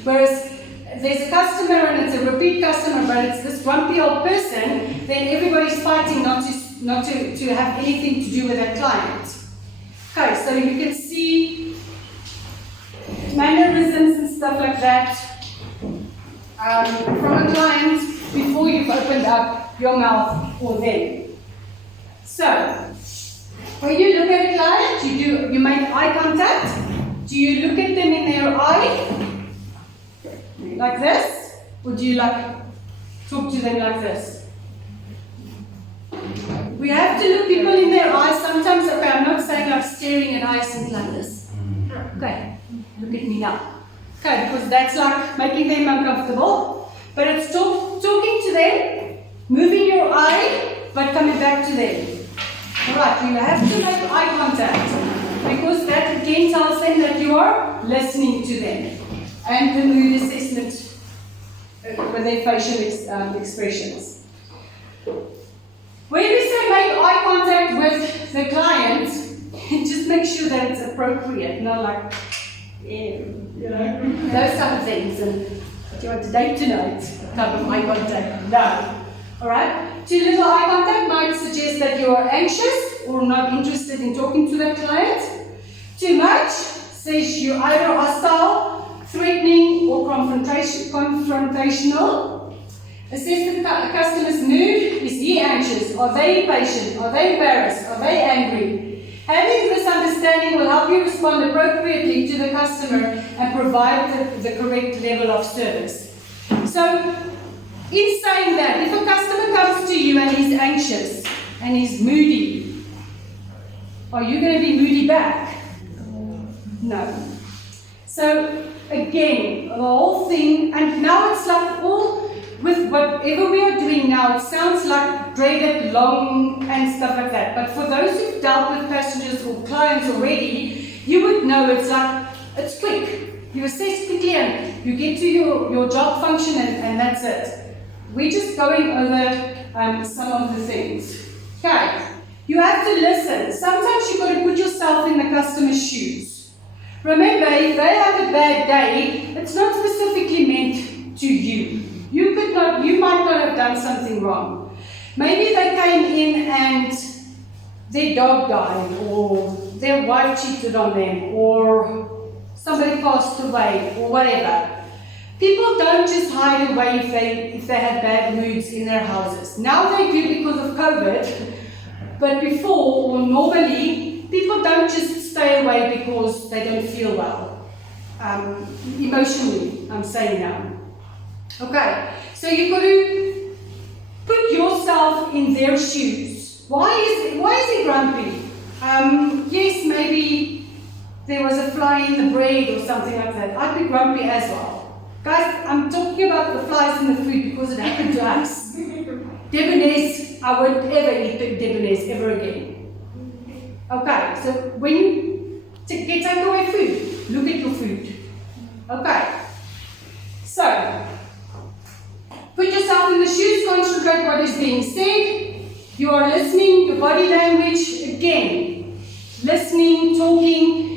whereas there's a customer and it's a repeat customer, but it's this grumpy old person, then everybody's fighting not to have anything to do with that client. Okay, so you can see mannerisms and stuff like that from a client before you've opened up your mouth for them. So, when you look at a client, you make eye contact. Do you look at them in their eye? Like this? Or do you talk to them like this? We have to look people in their eyes. Sometimes, okay, I'm not saying like staring at eyes and like this. Okay, look at me now. Okay, because that's like making them uncomfortable. But it's talking to them, moving your eye, but coming back to them. Alright, you have to make eye contact. Because that again tells them that you are listening to them. And the mood assessment with their facial expressions. When we say make eye contact with the client, just make sure that it's appropriate, not like, those type of things. And do you want to date tonight? Type of eye contact. No. Alright? Too little eye contact might suggest that you are anxious or not interested in talking to that client. Too much says you're either hostile, threatening, or confrontational. Assess the customer's mood. Is he anxious? Are they impatient? Are they embarrassed? Are they angry? Having this understanding will help you respond appropriately to the customer and provide the correct level of service. So, in saying that, if a customer comes to you and he's anxious and he's moody, are you going to be moody back? No. So, again, the whole thing, and now it's like all, with whatever we are doing now, it sounds like graded, long, and stuff like that. But for those who've dealt with passengers or clients already, you would know it's quick. You assess quickly and you get to your job function and that's it. We're just going over some of the things. Okay, you have to listen. Sometimes you've got to put yourself in the customer's shoes. Remember, if they have a bad day, it's not specifically meant to you. You might not have done something wrong. Maybe they came in and their dog died, or their wife cheated on them, or somebody passed away, or whatever. People don't just hide away if they have bad moods in their houses. Now they do because of COVID, but before, or normally, people don't just stay away because they don't feel well. Emotionally, I'm saying now. Okay, so you've got to put yourself in their shoes. Why is he grumpy? Yes, maybe there was a fly in the bread or something like that. I'd be grumpy as well. Guys, I'm talking about the flies in the food because it happened to us. Debonaise, I won't ever eat Debonaise ever again. Okay, so when you take away food, look at your food. Okay, so put yourself in the shoes, concentrate what is being said. You are listening, your body language, again, listening, talking.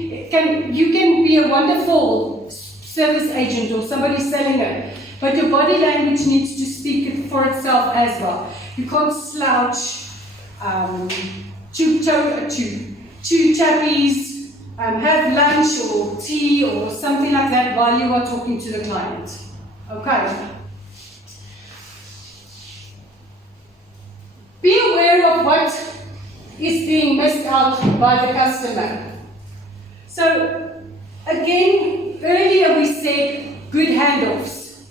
You can be a wonderful service agent or somebody selling it, but your body language needs to speak for itself as well. You can't slouch, chew chappies, have lunch or tea or something like that while you are talking to the client. Okay. Be aware of what is being missed out by the customer. So, again, earlier we said good handoffs.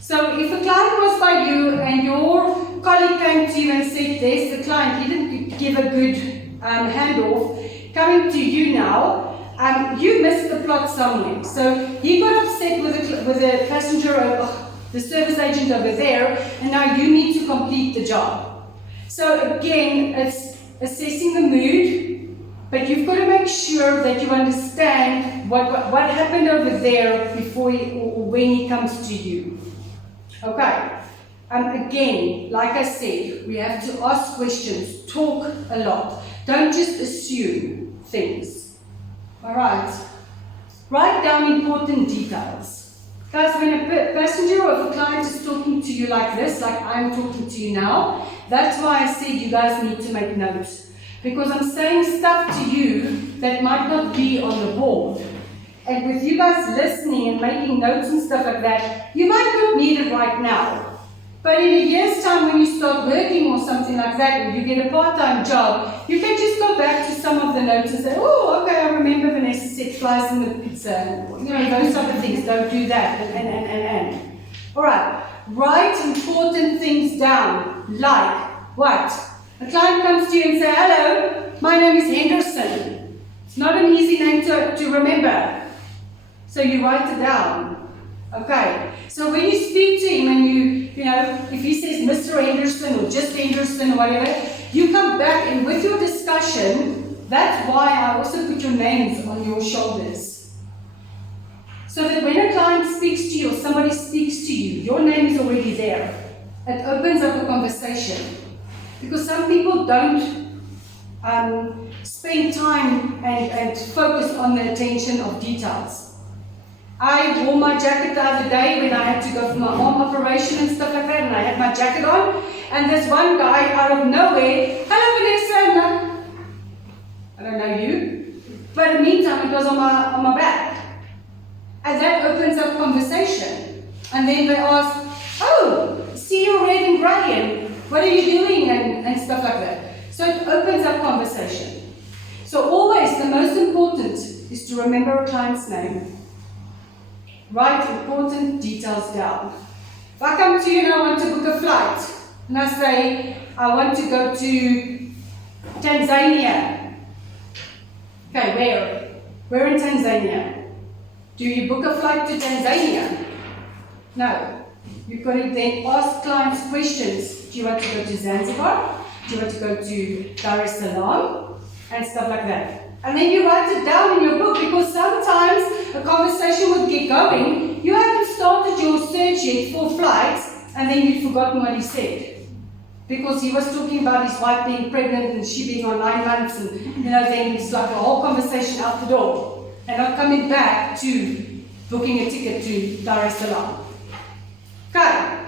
So, if a client was by you and your colleague came to you and said, there's the client, he didn't give a good handoff, coming to you now, you missed the plot somewhere. So, he got upset with the passenger, the service agent over there, and now you need to complete the job. So again, it's assessing the mood, but you've got to make sure that you understand what happened over there before or when he comes to you. Okay. Again, like I said, we have to ask questions, talk a lot. Don't just assume things. All right. Write down important details. Guys, when a passenger or a client is talking to you like this, like I'm talking to you now, that's why I said you guys need to make notes. Because I'm saying stuff to you that might not be on the board. And with you guys listening and making notes and stuff like that, you might not need it right now. But in a year's time when you start working or something like that, or you get a part-time job, you can just go back to some of the notes and say, oh, okay, I remember Vanessa said flies in the pizza. You know, those type of things. Don't do that. And. All right. Write important things down. Like what? A client comes to you and says, hello, my name is Henderson. It's not an easy name to remember. So you write it down. Okay. So when you speak to him and you know, if he says Mr. Henderson or just Henderson or whatever, you come back and with your discussion, that's why I also put your names on your shoulders. So that when a client speaks to you or somebody speaks to you, your name is already there. It opens up a conversation. Because some people don't spend time and focus on the attention of details. I wore my jacket the other day when I had to go for my arm operation and stuff like that, and I had my jacket on, and there's one guy out of nowhere, hello Vanessa, I don't know you, but in the meantime it was on my back. And that opens up conversation. And then they ask, oh, see you're red and grey, and what are you doing, and stuff like that. So it opens up conversation. So always the most important is to remember a client's name. Write important details down. If I come to you and I want to book a flight, and I say, I want to go to Tanzania. Okay, where? Where in Tanzania? Do you book a flight to Tanzania? No. You've got to then ask clients questions. Do you want to go to Zanzibar? Do you want to go to Dar es Salaam? And stuff like that. And then you write it down in your book, because sometimes a conversation would get going. You haven't started your search yet for flights, and then you've forgotten what he said. Because he was talking about his wife being pregnant and she being on 9 months, and then it's like a whole conversation out the door. And not coming back to booking a ticket to Dar es Salaam. Okay.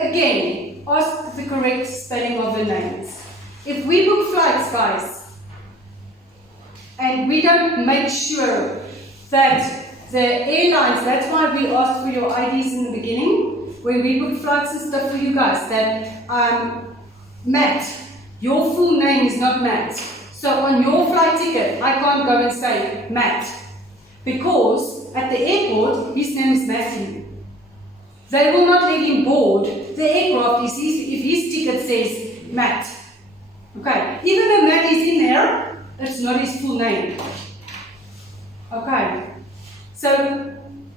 again, ask the correct spelling of the names. If we book flights, guys, and we don't make sure that the airlines, that's why we ask for your IDs in the beginning, when we book flights and stuff for you guys, that Matt, your full name is not Matt. So on your flight ticket, I can't go and say Matt, because at the airport, his name is Matthew. They will not let him board the aircraft if his ticket says Matt. Okay, even though Matt is in there, it's not his full name. Okay, so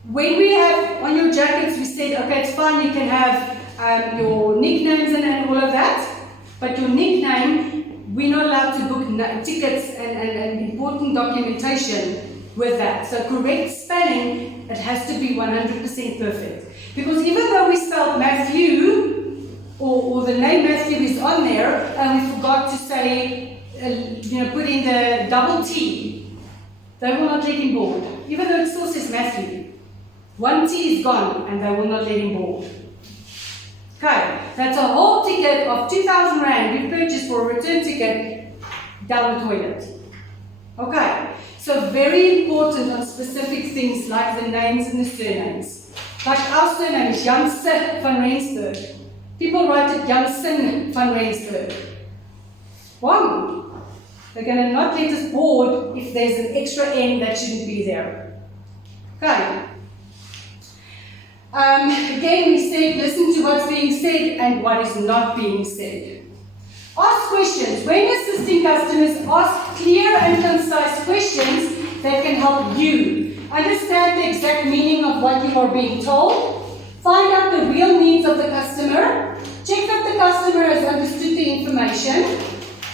when we have on your jackets, we said, okay, it's fine, you can have your nicknames and all of that, but your nickname, we're not allowed to book tickets and important documentation with that. So correct spelling, it has to be 100% perfect. Because even though we spelled Matthew, or the name Matthew is on there, and we forgot to say, put in the double T, they will not let him board. Even though it still says Matthew. One T is gone, and they will not let him board. Okay, that's a whole ticket of 2,000 Rand you purchased for a return ticket down the toilet. Okay, so very important on specific things like the names and the surnames. Like our surname is Janssen van Rensburg. People write it Janssen van Rensburg. Why? They're going to not let us board if there's an extra N that shouldn't be there. Okay. Again, we said listen to what's being said and what is not being said. Ask questions. When assisting customers, ask clear and concise questions that can help you. Understand the exact meaning of what you are being told. Find out the real needs of the customer. Check that the customer has understood the information.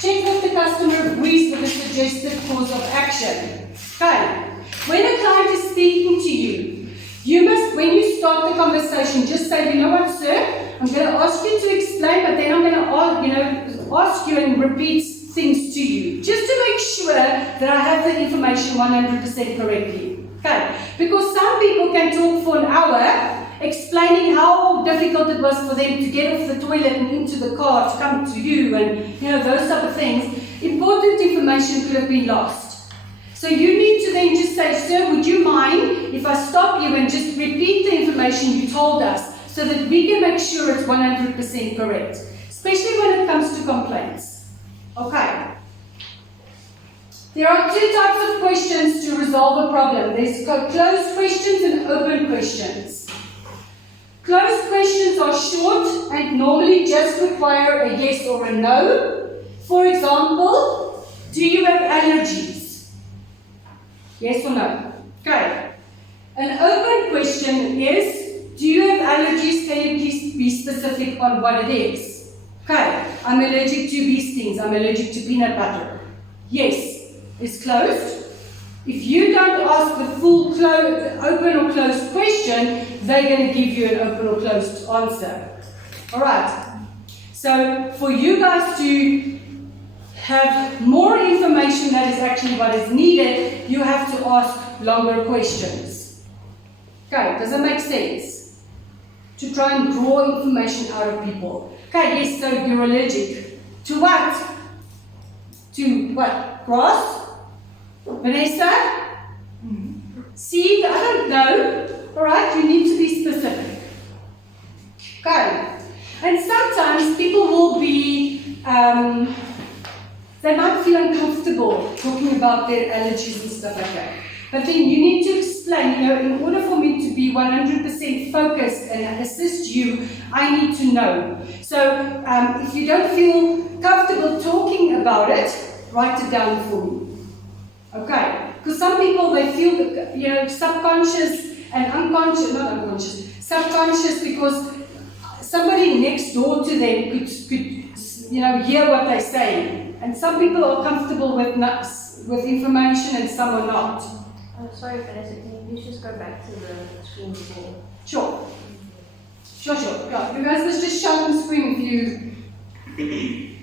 Check that the customer agrees with the suggested course of action. Okay. When a client is speaking to you, you must, when you start the conversation, just say, you know what, sir, I'm going to ask you to explain, but then I'm going to ask you and repeat things to you, just to make sure that I have the information 100% correctly. Okay, because some people can talk for an hour explaining how difficult it was for them to get off the toilet and into the car to come to you and those type of things. Important information could have been lost. So you need to then just say, sir, would you mind if I stop you and just repeat the information you told us so that we can make sure it's 100% correct, especially when it comes to complaints. Okay. There are two types of questions to resolve a problem. There's closed questions and open questions. Closed questions are short and normally just require a yes or a no. For example, do you have allergies? Yes or no? Okay. An open question is, do you have allergies? Can you please be specific on what it is? Okay. I'm allergic to bee stings. I'm allergic to peanut butter. Yes. Is closed. If you don't ask the full open or closed question, they're going to give you an open or closed answer. Alright. So for you guys to have more information that is actually what is needed, you have to ask longer questions. Okay, does that make sense? To try and draw information out of people. Okay, yes, so you're allergic. To what? To what? Grass? Vanessa? Seed? I don't know. Alright, you need to be specific. Okay. And sometimes people will be, they might feel uncomfortable talking about their allergies and stuff like that. But then you need to explain, in order for me to be 100% focused and assist you, I need to know. So if you don't feel comfortable talking about it, write it down for me. Okay, because some people, they feel, subconscious and unconscious, not unconscious, subconscious, because somebody next door to them could hear what they're saying. And some people are comfortable with information and some are not. Sorry, Vanessa, can you please just go back to the screen before? Sure. Yeah, you guys, let's just shout and scream if you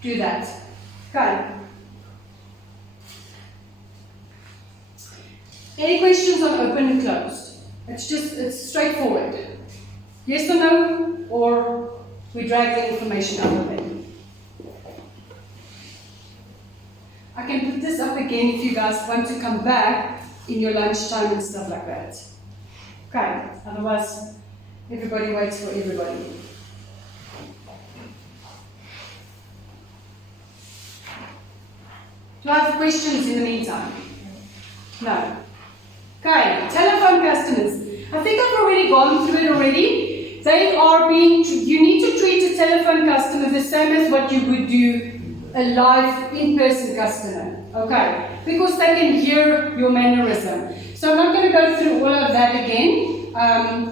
do that. Okay. Any questions on open and closed? It's straightforward. Yes or no? Or we drag the information out of them? I can put this up again if you guys want to come back in your lunchtime and stuff like that. Okay, otherwise everybody waits for everybody. Do I have questions in the meantime? No. Okay, telephone customers. I think I've already gone through it already. They are being, you need to treat a telephone customer the same as what you would do a live in-person customer. Okay, because they can hear your mannerism. So I'm not going to go through all of that again.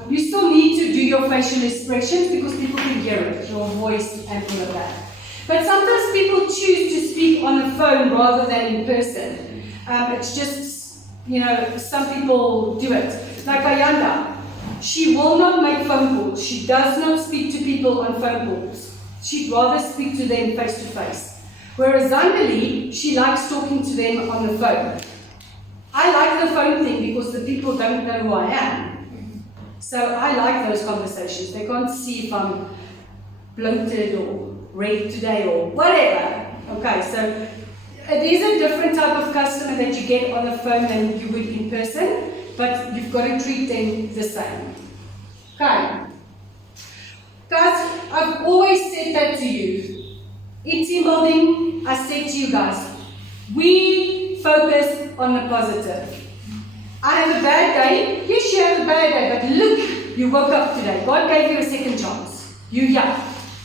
You still need to do your facial expressions because people can hear it, your voice and all of that. But sometimes people choose to speak on the phone rather than in person. It's just, you know, some people do it. Like Ayanda, she will not make phone calls. She does not speak to people on phone calls. She'd rather speak to them face to face. Whereas Zandali, she likes talking to them on the phone. I like the phone thing because the people don't know who I am. So I like those conversations. They can't see if I'm bloated or red today or whatever. Okay, so it is a different type of customer that you get on the phone than you would in person, but you've got to treat them the same. Okay. Guys, I've always said that to you. In team building, I said to you guys, we focus on the positive. I have a bad day. Yes, you have a bad day, but look, you woke up today. God gave you a second chance.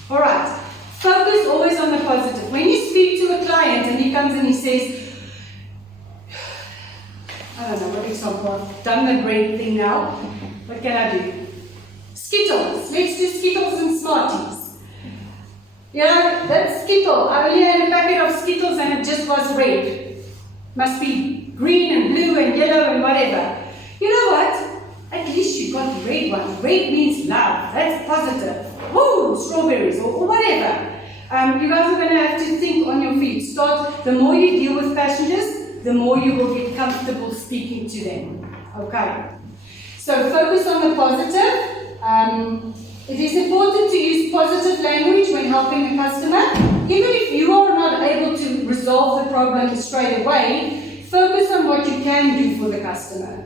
All right. Focus always on the positive. When you speak to a client and he comes and he says, I don't know what example, I've done the great thing now. What can I do? Skittles. Let's do Skittles and Smarties. You know, that's Skittle. I only had a packet of Skittles and it just was red. Must be green and blue and yellow and whatever. You know what? At least you got the red one. Red means love. That's positive. Woo! Strawberries or whatever. You guys are going to have to think on your feet. Start, the more you deal with passengers, the more you will get comfortable speaking to them. Okay. So focus on the positive. It is important to use positive language when helping a customer. Even if you are not able to resolve the problem straight away, focus on what you can do for the customer.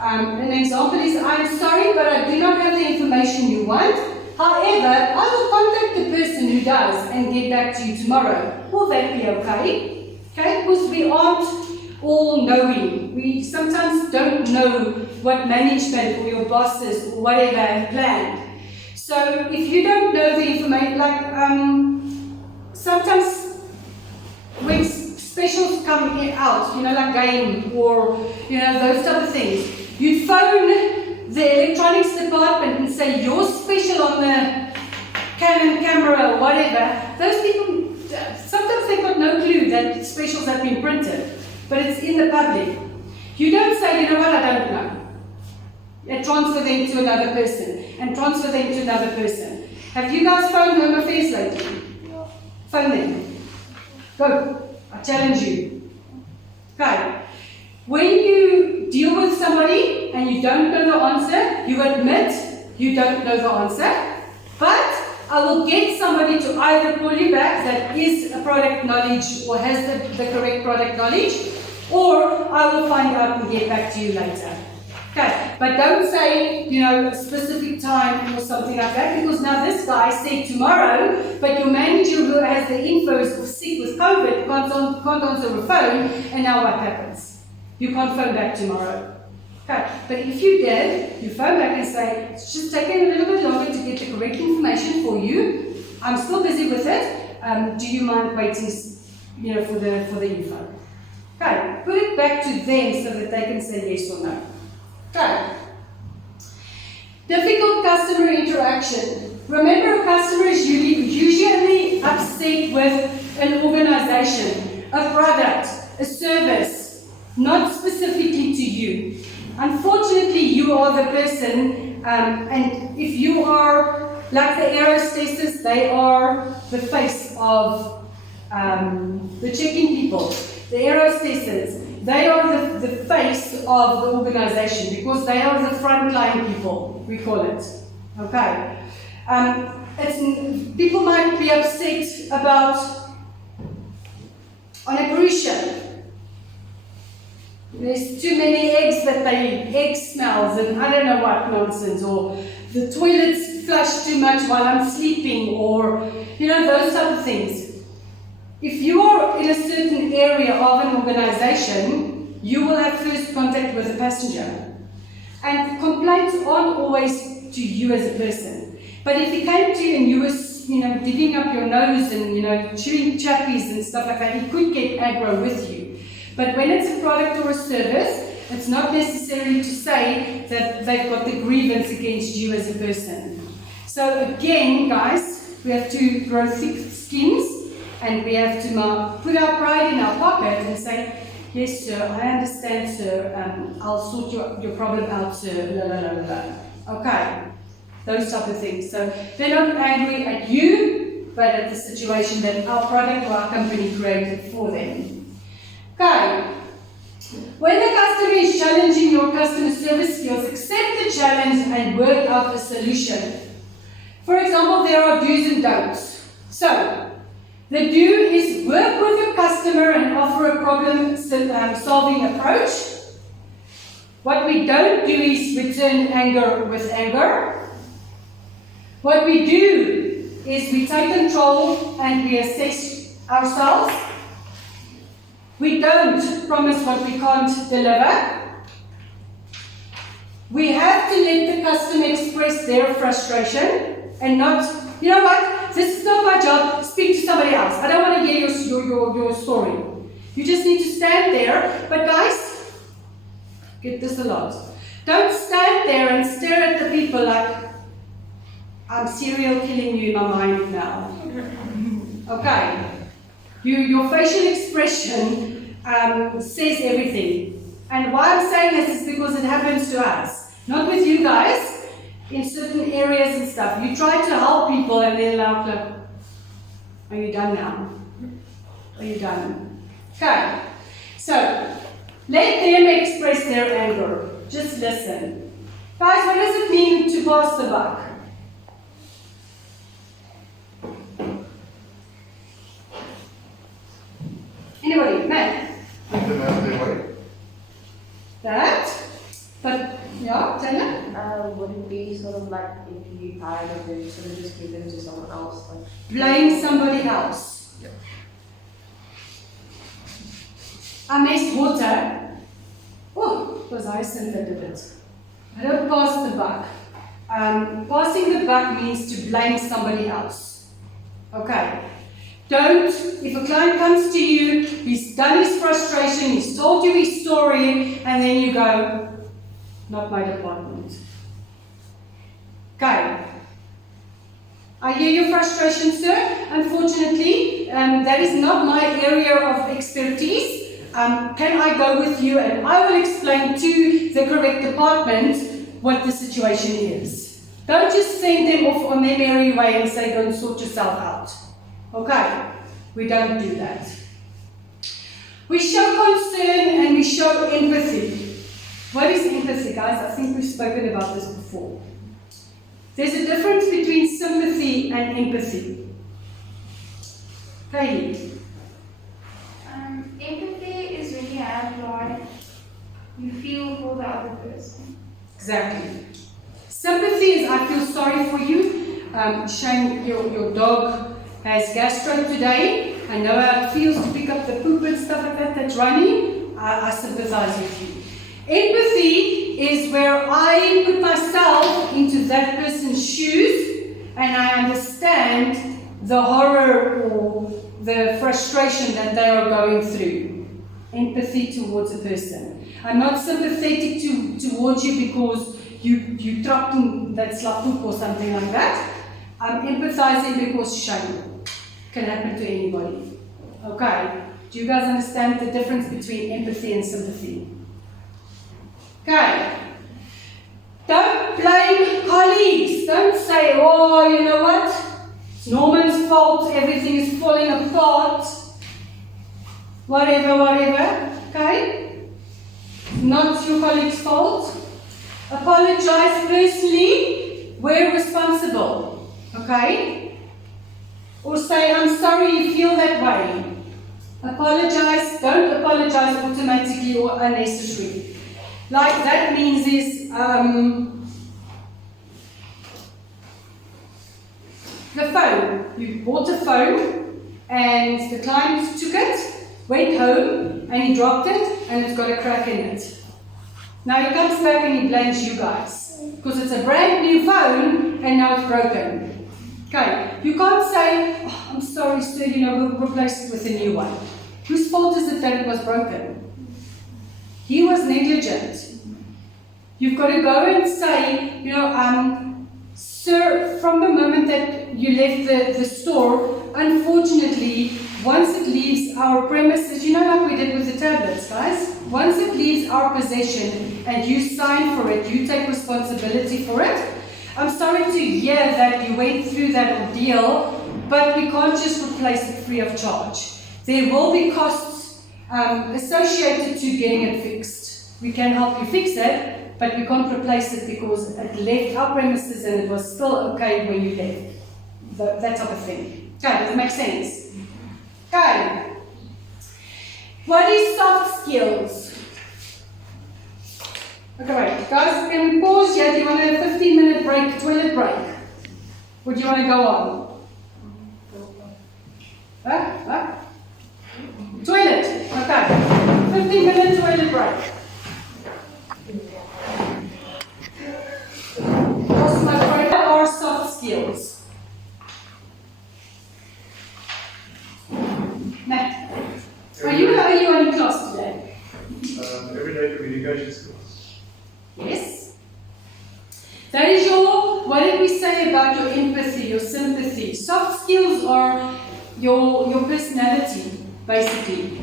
An example is, I'm sorry, but I do not have the information you want. However, I will contact the person who does and get back to you tomorrow. Will that be okay? Okay, because we aren't all knowing. We sometimes don't know what management or your bosses or whatever have planned. So if you don't know the information, like sometimes when specials come out, you know, like game or, you know, those type of things, you phone the electronics department and say, you're special on the Canon camera or whatever. Those people, sometimes they've got no clue that specials have been printed, but it's in the public. You don't say, you know what, I don't know. And transfer them to another person, and transfer them to another person. Have you guys phoned Home Affairs lately? No. Phone them. Go. I challenge you. Okay. When you deal with somebody and you don't know the answer, you admit you don't know the answer, but I will get somebody to either call you back that is a product knowledge or has the correct product knowledge, or I will find out and get back to you later. Okay, but don't say, you know, a specific time or something like that, because now this guy said tomorrow, but your manager who has the info is sick with COVID, can't answer the phone, and now what happens? You can't phone back tomorrow. Okay, but if you did, you phone back and say, it's just taking a little bit longer to get the correct information for you. I'm still busy with it. Do you mind waiting, you know, for the info? Okay, put it back to them so that they can say yes or no. Okay. Difficult customer interaction. Remember, a customer is usually upset with an organization, a product, a service, not specifically to you. Unfortunately, you are the person, and if you are like the aerostesses, they are the face of the check-in people. The aerostesses, they are the face of the organization because they are the frontline people, we call it. Okay. People might be upset about on a cruise ship. There's too many eggs that egg smells and I don't know what nonsense, or the toilets flush too much while I'm sleeping, or those type of things. If you are in a certain area of an organization, you will have first contact with the passenger. And complaints aren't always to you as a person. But if he came to you and you were, digging up your nose and, chewing chappies and stuff like that, he could get aggro with you. But when it's a product or a service, it's not necessary to say that they've got the grievance against you as a person. So again, guys, we have to grow thick skins and we have to put our pride in our pocket and say, yes, sir, I understand, sir. I'll sort your problem out, sir. La, la, la, la. Okay. Those type of things. So they're not angry at you, but at the situation that our product or our company created for them. Okay. When the customer is challenging your customer service skills, accept the challenge and work out a solution. For example, there are do's and don'ts. So, the do is work with your customer and offer a problem-solving approach. What we don't do is return anger with anger. What we do is we take control and we assess ourselves. We don't promise what we can't deliver. We have to let the customer express their frustration and not, you know what, this is not my job, speak to somebody else. I don't want to hear your story. You just need to stand there. But guys, get this a lot. Don't stand there and stare at the people like, I'm serial killing you in my mind now. Okay. Your facial expression says everything. And why I'm saying this is because it happens to us. Not with you guys, in certain areas and stuff. You try to help people and they're like, are you done now? Are you done? Okay. So, let them express their anger. Just listen. Guys, what does it mean to pass the buck? Anybody? Matt? Take them out of their way. That? But, yeah, Taylor? Would it be sort of like if you tired of them, sort of just give them to someone else? Like Blame somebody else. Yeah. I messed water. Oh, it was Hyacinth that did it. I don't pass the buck. Passing the buck means to blame somebody else. Okay. Don't, if a client comes to you, he's done his frustration, he's told you his story, and then you go, not my department. Okay. I hear your frustration, sir. Unfortunately, that is not my area of expertise. Can I go with you and I will explain to the correct department what the situation is. Don't just send them off on their merry way and say, go and sort yourself out. Okay, we don't do that. We show concern and we show empathy. What is empathy, guys? I think we've spoken about this before. There's a difference between sympathy and empathy. Kaylee. Empathy is when you have like, you feel for the other person. Exactly. Sympathy is I feel sorry for you. Shane, your dog has gastro today. I know how it feels to pick up the poop and stuff like that that's running. I sympathize with you. Empathy is where I put myself into that person's shoes and I understand the horror or the frustration that they are going through. Empathy towards a person. I'm not sympathetic towards you because you dropped in that slapoop or something like that. I'm empathizing because shame can happen to anybody. Okay, do you guys understand the difference between empathy and sympathy? Okay, don't blame colleagues. Don't say, oh, you know what? It's Norman's fault, everything is falling apart. Whatever, okay? Not your colleague's fault. Apologize personally we're responsible, okay? Or say, I'm sorry you feel that way. Apologize, don't apologize automatically or unnecessarily. Like that means is, the phone. You bought a phone and the client took it, went home and he dropped it and it's got a crack in it. Now he comes back and he blames you guys because it's a brand new phone and now it's broken. Okay, you can't say, oh, I'm sorry sir, we'll replace it with a new one. Whose fault is it that it was broken? He was negligent. You've got to go and say, sir, from the moment that you left the store, unfortunately, once it leaves our premises, like we did with the tablets, guys, once it leaves our possession and you sign for it, you take responsibility for it. I'm sorry to hear that you went through that ordeal, but we can't just replace it free of charge. There will be costs associated to getting it fixed. We can help you fix it, but we can't replace it because it left our premises and it was still okay when you left. That type of thing. Okay, does it make sense? Okay. What is soft skills? Okay, right. Guys, can we pause here? Do you want to have a 15-minute break, toilet break? Or do you want to go on? Huh? Toilet. Okay. 15-minute toilet break. What's my favorite are soft skills? Matt, are you in class today? Everyday communication skills. Yes. That is what did we say about your empathy, your sympathy? Soft skills are your personality, basically.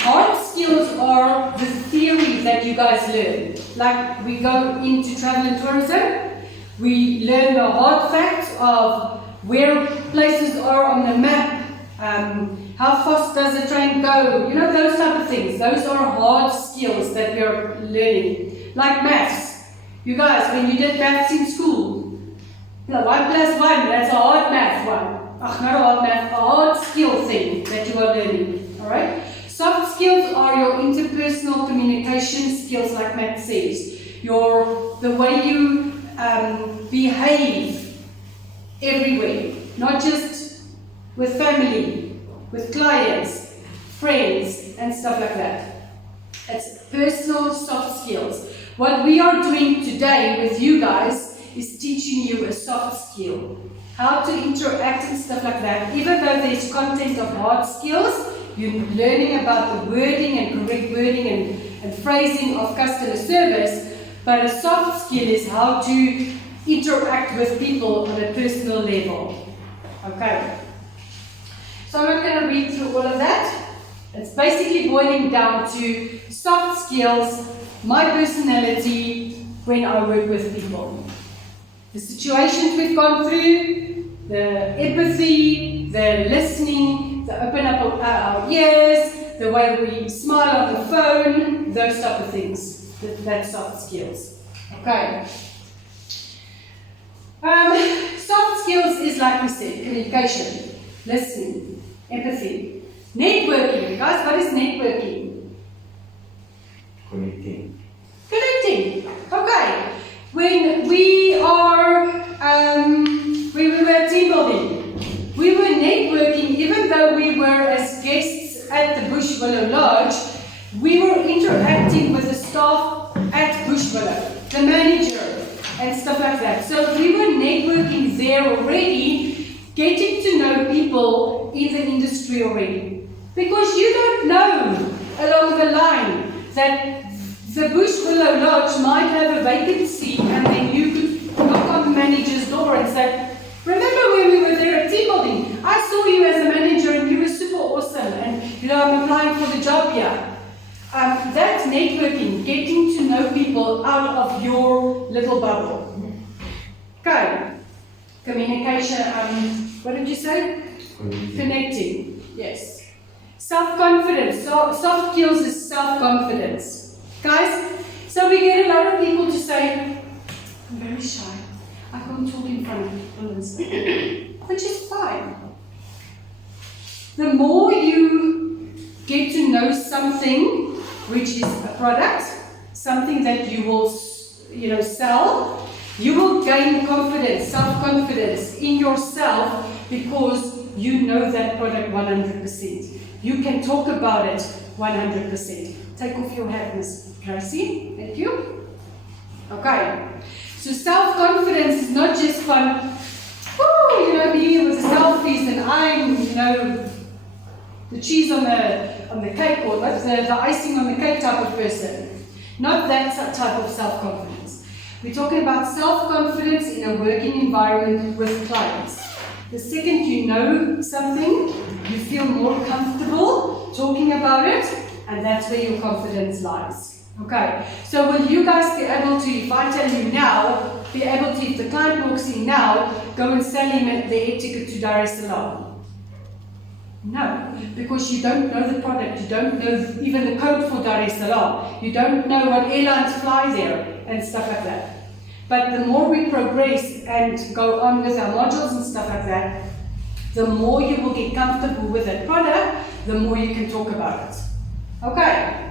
Hard skills are the theory that you guys learn. Like we go into travel and tourism, we learn the hard facts of where places are on the map, how fast does the train go, those type of things. Those are hard skills that we are learning. Like maths. You guys, when you did maths in school, 1 + 1, that's a hard math one. Not a hard math, a hard skill thing that you are learning. Alright? Soft skills are your interpersonal communication skills, like Matt says. The way you behave everywhere, not just with family, with clients, friends, and stuff like that. It's personal soft skills. What we are doing today with you guys is teaching you a soft skill. How to interact and stuff like that. Even though there's content of hard skills, you're learning about the wording and correct wording and phrasing of customer service, but a soft skill is how to interact with people on a personal level. Okay. So I'm not going to read through all of that. It's basically boiling down to soft skills, my personality when I work with people. The situations we've gone through, the empathy, the listening, the open up our ears, the way we smile on the phone, those type of things. That's soft skills. Okay. Soft skills is, like we said, communication, listening, empathy. Networking. Guys, what is networking? Connecting. Connecting. Okay. When we were team building, we were networking, even though we were as guests at the Bush Willow Lodge, we were interacting with the staff at Bush Willow, the manager, and stuff like that. So we were networking there already, getting to know people in the industry already. Because you don't know along the line that the Bush Willow Lodge might have a vacancy, and then you could knock on the manager's door and say, remember when we were there at team building? I saw you as a manager and you were super awesome, and I'm applying for the job here. That's networking, getting to know people out of your little bubble. Okay. Communication, what did you say? Connecting. Yes. Self-confidence. Soft skills is self-confidence. Guys, so we get a lot of people to say, I'm very shy. I can't talk in front of people and stuff, which is fine. The more you get to know something, which is a product, something that you will, sell, you will gain confidence, self-confidence in yourself because you know that product 100%. You can talk about it 100%. Take off your hat, Miss Gracie. Thank you. Okay. So self-confidence is not just fun, me with the selfies and I'm, the cheese on the cake or the icing on the cake type of person. Not that type of self-confidence. We're talking about self-confidence in a working environment with clients. The second you know something, you feel more comfortable talking about it, and that's where your confidence lies. Okay, so will you guys be able to, if I tell you now, be able to, if the client walks in now, go and sell him the air ticket to Dar es Salaam? No, because you don't know the product, you don't know even the code for Dar es Salaam, you don't know what airlines fly there and stuff like that. But the more we progress and go on with our modules and stuff like that, the more you will get comfortable with that product, the more you can talk about it. Okay.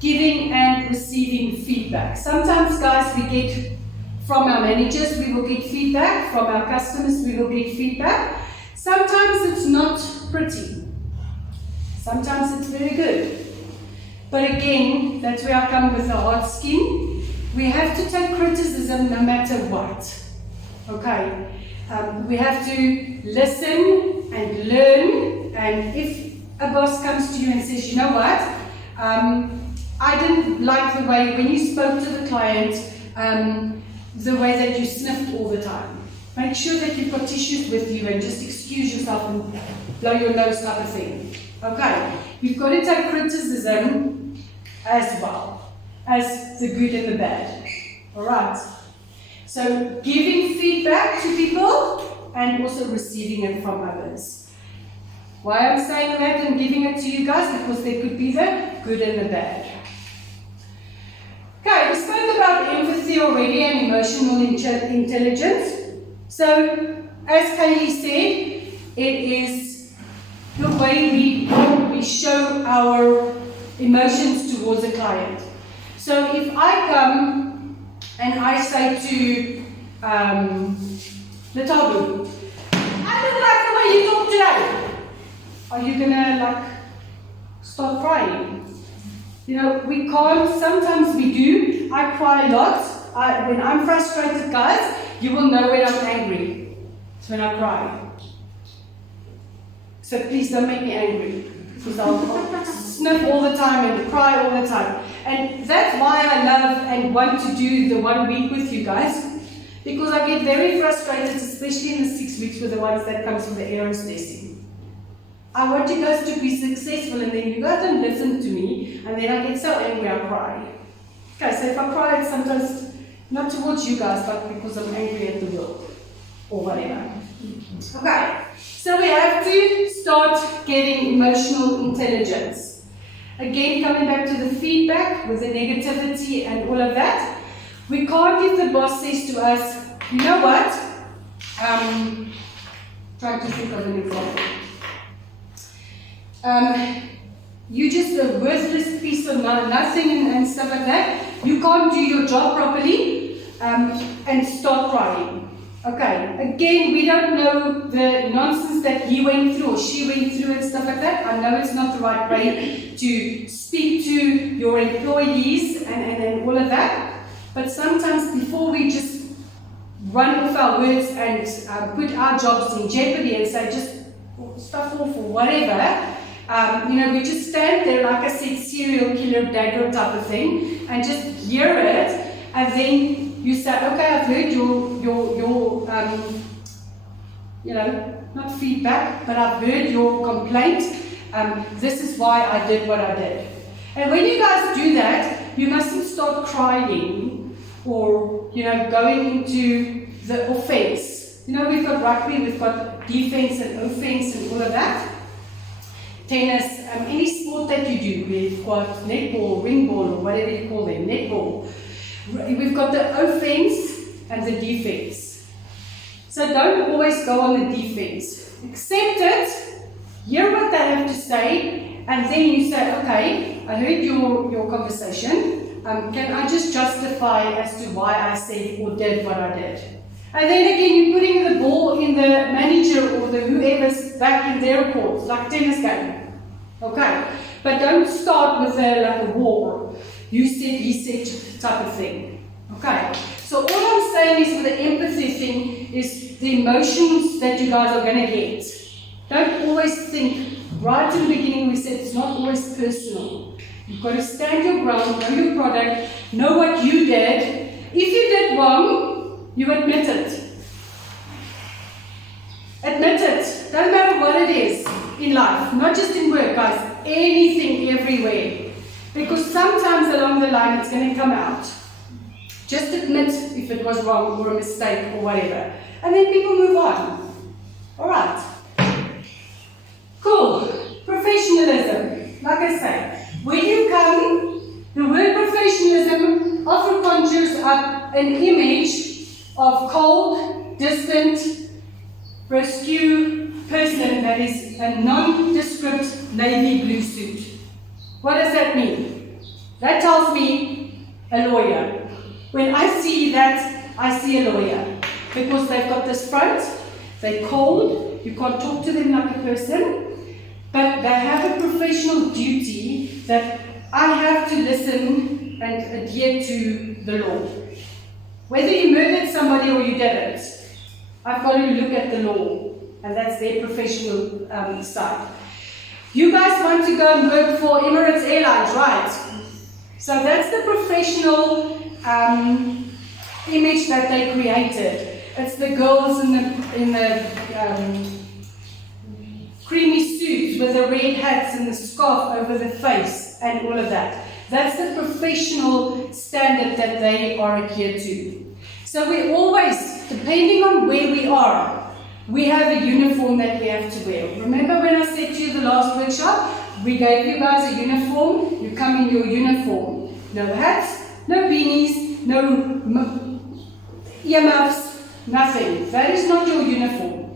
Giving and receiving feedback. Sometimes, guys, we get from our managers, we will get feedback. From our customers, we will get feedback. Sometimes it's not pretty. Sometimes it's very good. But again, that's where I come with the hard skin. We have to take criticism no matter what. Okay? We have to listen and learn. And if a boss comes to you and says, you know what? I didn't like the way, when you spoke to the client, the way that you sniffed all the time. Make sure that you've got tissues with you and just excuse yourself and blow your nose type of thing. Okay, you've got to take criticism as well as the good and the bad. Alright, so giving feedback to people and also receiving it from others. Why I'm saying that and giving it to you guys? Because there could be the good and the bad. Okay, we spoke about empathy already and emotional intelligence. So, as Kaylee said, it is the way we show our emotions towards a client. So, if I come and I say to Latabu, I didn't like the way you talked today. Are you gonna start crying? We can't, sometimes we do. I cry a lot. When I'm frustrated, guys, you will know when I'm angry. It's when I cry. So please don't make me angry. Because I'll sniff all the time and cry all the time. And that's why I love and want to do the 1 week with you guys. Because I get very frustrated, especially in the 6 weeks with the ones that comes from the aerospace. I want you guys to be successful, and then you guys don't listen to me, and then I get so angry I cry. Okay, so if I cry, it's sometimes not towards you guys, but because I'm angry at the world, or whatever. Okay, so we have to start getting emotional intelligence. Again, coming back to the feedback with the negativity and all of that, we can't if the boss says to us, you know what, trying to think of an example. You just a worthless piece of nothing and stuff like that. You can't do your job properly and start crying. Okay, again, we don't know the nonsense that he went through or she went through and stuff like that. I know it's not the right way to speak to your employees and all of that. But sometimes before we just run off our words and put our jobs in jeopardy and say just stuff off or whatever, we just stand there, like I said, serial killer, dagger type of thing, and just hear it, and then you say, okay, I've heard your not feedback, but I've heard your complaint. This is why I did what I did. And when you guys do that, you mustn't start crying or, going into the offense. We've got rugby, we've got defense and offense and all of that. Tennis, any sport that you do, we've got netball, ring ball, or whatever you call them, netball. We've got the offense and the defense. So don't always go on the defense. Accept it, hear what they have to say, and then you say, okay, I heard your conversation. Can I just justify as to why I said or did what I did? And then again, you're putting the ball in the manager or the whoever's back in their court, like tennis game. Okay? But don't start with like a war. You said, he said type of thing. Okay? So all I'm saying is with the empathy thing is the emotions that you guys are going to get. Don't always think, right in the beginning we said it's not always personal. You've got to stand your ground, know your product, know what you did. If you did wrong, you admit it. Admit it. Doesn't matter what it is in life, not just in work, guys. Anything, everywhere. Because sometimes along the line it's going to come out. Just admit if it was wrong or a mistake or whatever. And then people move on. Alright. Cool. Professionalism. Like I say, when you come, the word professionalism often conjures up an image of cold, distant, rescue person that is a nondescript navy blue suit. What does that mean? That tells me a lawyer. When I see that, I see a lawyer. Because they've got this front, they're cold, you can't talk to them like a person, but they have a professional duty that I have to listen and adhere to the law. Whether you murdered somebody or you didn't, I've got to look at the law, and that's their professional side. You guys want to go and work for Emirates Airlines, right? So that's the professional image that they created. It's the girls in the creamy suits with the red hats and the scarf over the face and all of that. That's the professional standard that they are adhered to. So we always, depending on where we are, we have a uniform that we have to wear. Remember when I said to you the last workshop, we gave you guys a uniform, you come in your uniform. No hats, no beanies, no earmuffs, nothing. That is not your uniform.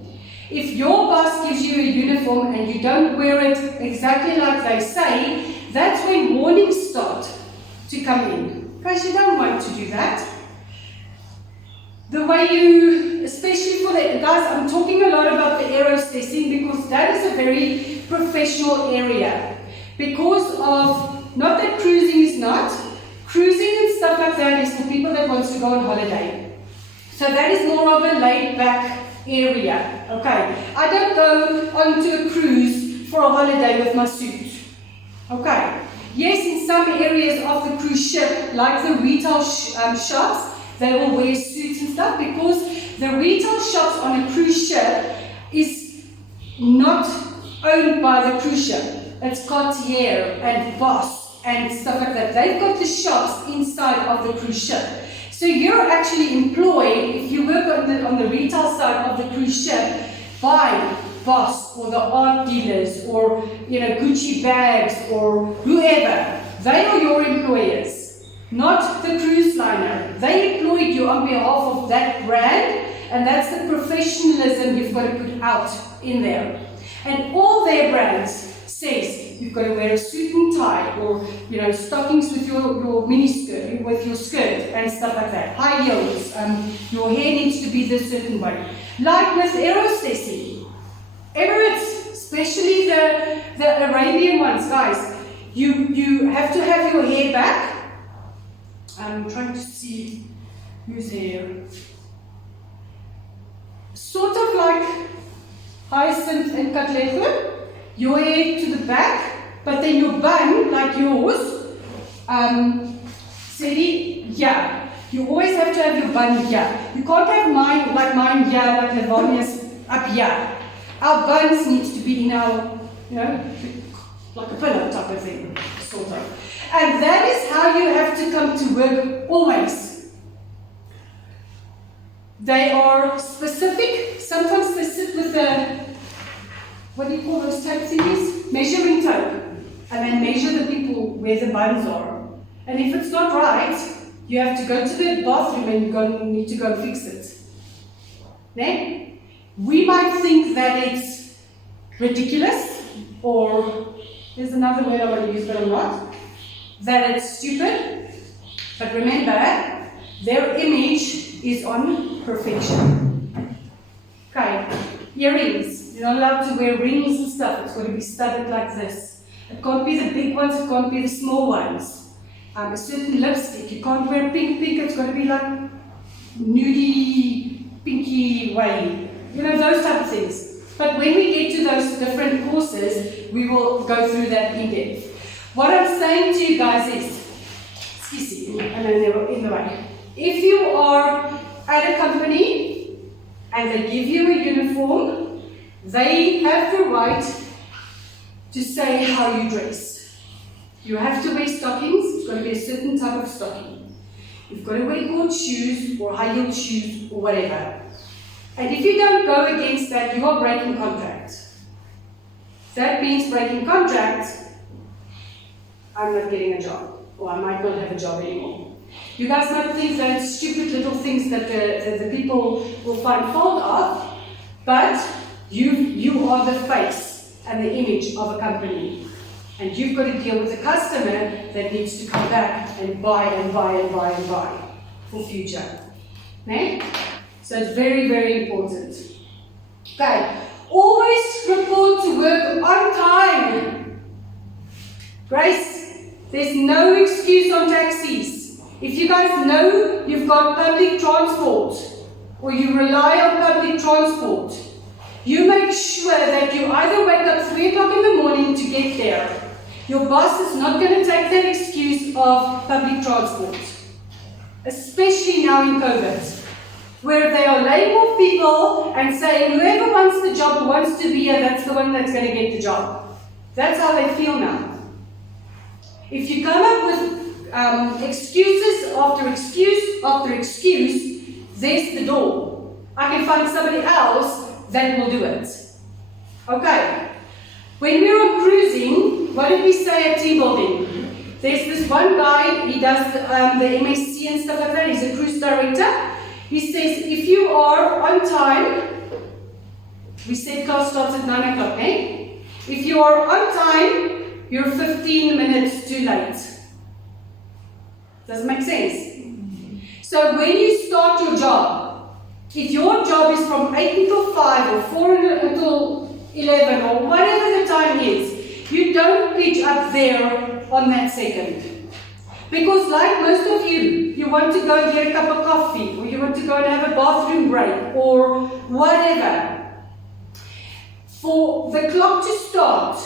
If your boss gives you a uniform and you don't wear it exactly like they say, that's when warnings start to come in. Because you don't want to do that. The way you, especially for the guys, I'm talking a lot about the aerostessing because that is a very professional area. Because of, not that cruising is not, cruising and stuff like that is for people that want to go on holiday. So that is more of a laid-back area. Okay, I don't go onto a cruise for a holiday with my suit. Okay, yes, in some areas of the cruise ship, like the retail shops, they will wear suits and stuff because the retail shops on a cruise ship is not owned by the cruise ship. It's Cartier and Boss and stuff like that. They've got the shops inside of the cruise ship. So you're actually employed, if you work on the retail side of the cruise ship, by Boss or the art dealers or Gucci bags or whoever. They are your employers, not the cruise liner. They employed you on behalf of that brand, and that's the professionalism you've got to put out in there. And all their brands says you've got to wear a suit and tie, or stockings with your mini skirt, with your skirt and stuff like that. High heels. Your hair needs to be this certain way. Like with aerostessing, Emirates, especially the Arabian ones, guys. You have to have your hair back. I'm trying to see who's here. Sort of like Hyacinth and Clipvue. Your hair to the back, but then your bun, like yours, Sadie, yeah. You always have to have your bun here. You can't have mine like Lavonia's up here. Our buns needs to be in our, like a pillow type of thing, sort of. And that is how you have to come to work always. They are specific. Sometimes they sit with the, what do you call those tape thingies? Measuring tape. And they measure the people where the buns are. And if it's not right, you have to go to the bathroom and you need to go and fix it. Ne? We might think that it's ridiculous, or there's another word I want to use but I'm not, that it's stupid. But remember, their image is on perfection. Okay, earrings. You're not allowed to wear rings and stuff. It's got to be studded like this. It can't be the big ones, it can't be the small ones. A certain lipstick, you can't wear pink, it's got to be like nudie, pinky way. You know, those type of things. But when we get to those different courses, we will go through that in depth. What I'm saying to you guys is, excuse me, and then they were in the way. If you are at a company and they give you a uniform, they have the right to say how you dress. You have to wear stockings, it's got to be a certain type of stocking. You've got to wear good shoes or high-heeled shoes or whatever. And if you don't go against that, you are breaking contract. That means breaking contract, I'm not getting a job, or I might not have a job anymore. You guys might think that it's stupid little things that the people will find fault of, but you are the face and the image of a company. And you've got to deal with a customer that needs to come back and buy and buy and buy and buy for future. Okay? So it's very, very important. Okay, always report to work on time. Grace, there's no excuse on taxis. If you guys know you've got public transport or you rely on public transport, you make sure that you either wake up 3 o'clock in the morning to get there. Your boss is not going to take that excuse of public transport, especially now in COVID, where they are laying off people and saying whoever wants the job, who wants to be here, that's the one that's going to get the job. That's how they feel now. If you come up with excuses after excuse after excuse, there's the door. I can find somebody else that will do it. Okay. When we're on cruising, what did we say at team building? There's this one guy, he does the MSc and stuff like that, he's a cruise director. He says, if you are on time, we said class starts at 9 o'clock, eh? If you are on time, you're 15 minutes too late. Does it make sense? So when you start your job, if your job is from 8 until 5 or 4 until 11 or whatever the time is, you don't pitch up there on that second. Because like most of you want to go and get a cup of coffee, or you want to go and have a bathroom break, or whatever. For the clock to start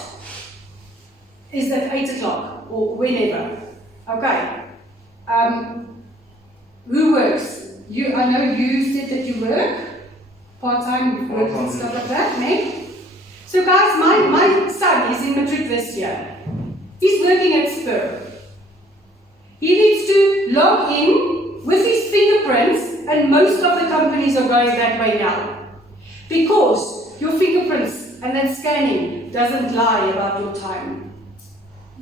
is at 8 o'clock, or whenever. Okay. Who works? I know you said that you work part-time, work and stuff like that, ne? So guys, my son is in matric this year. He's working at Spur. He needs to log in with his fingerprints, and most of the companies are going that way now. Because your fingerprints and that scanning doesn't lie about your time.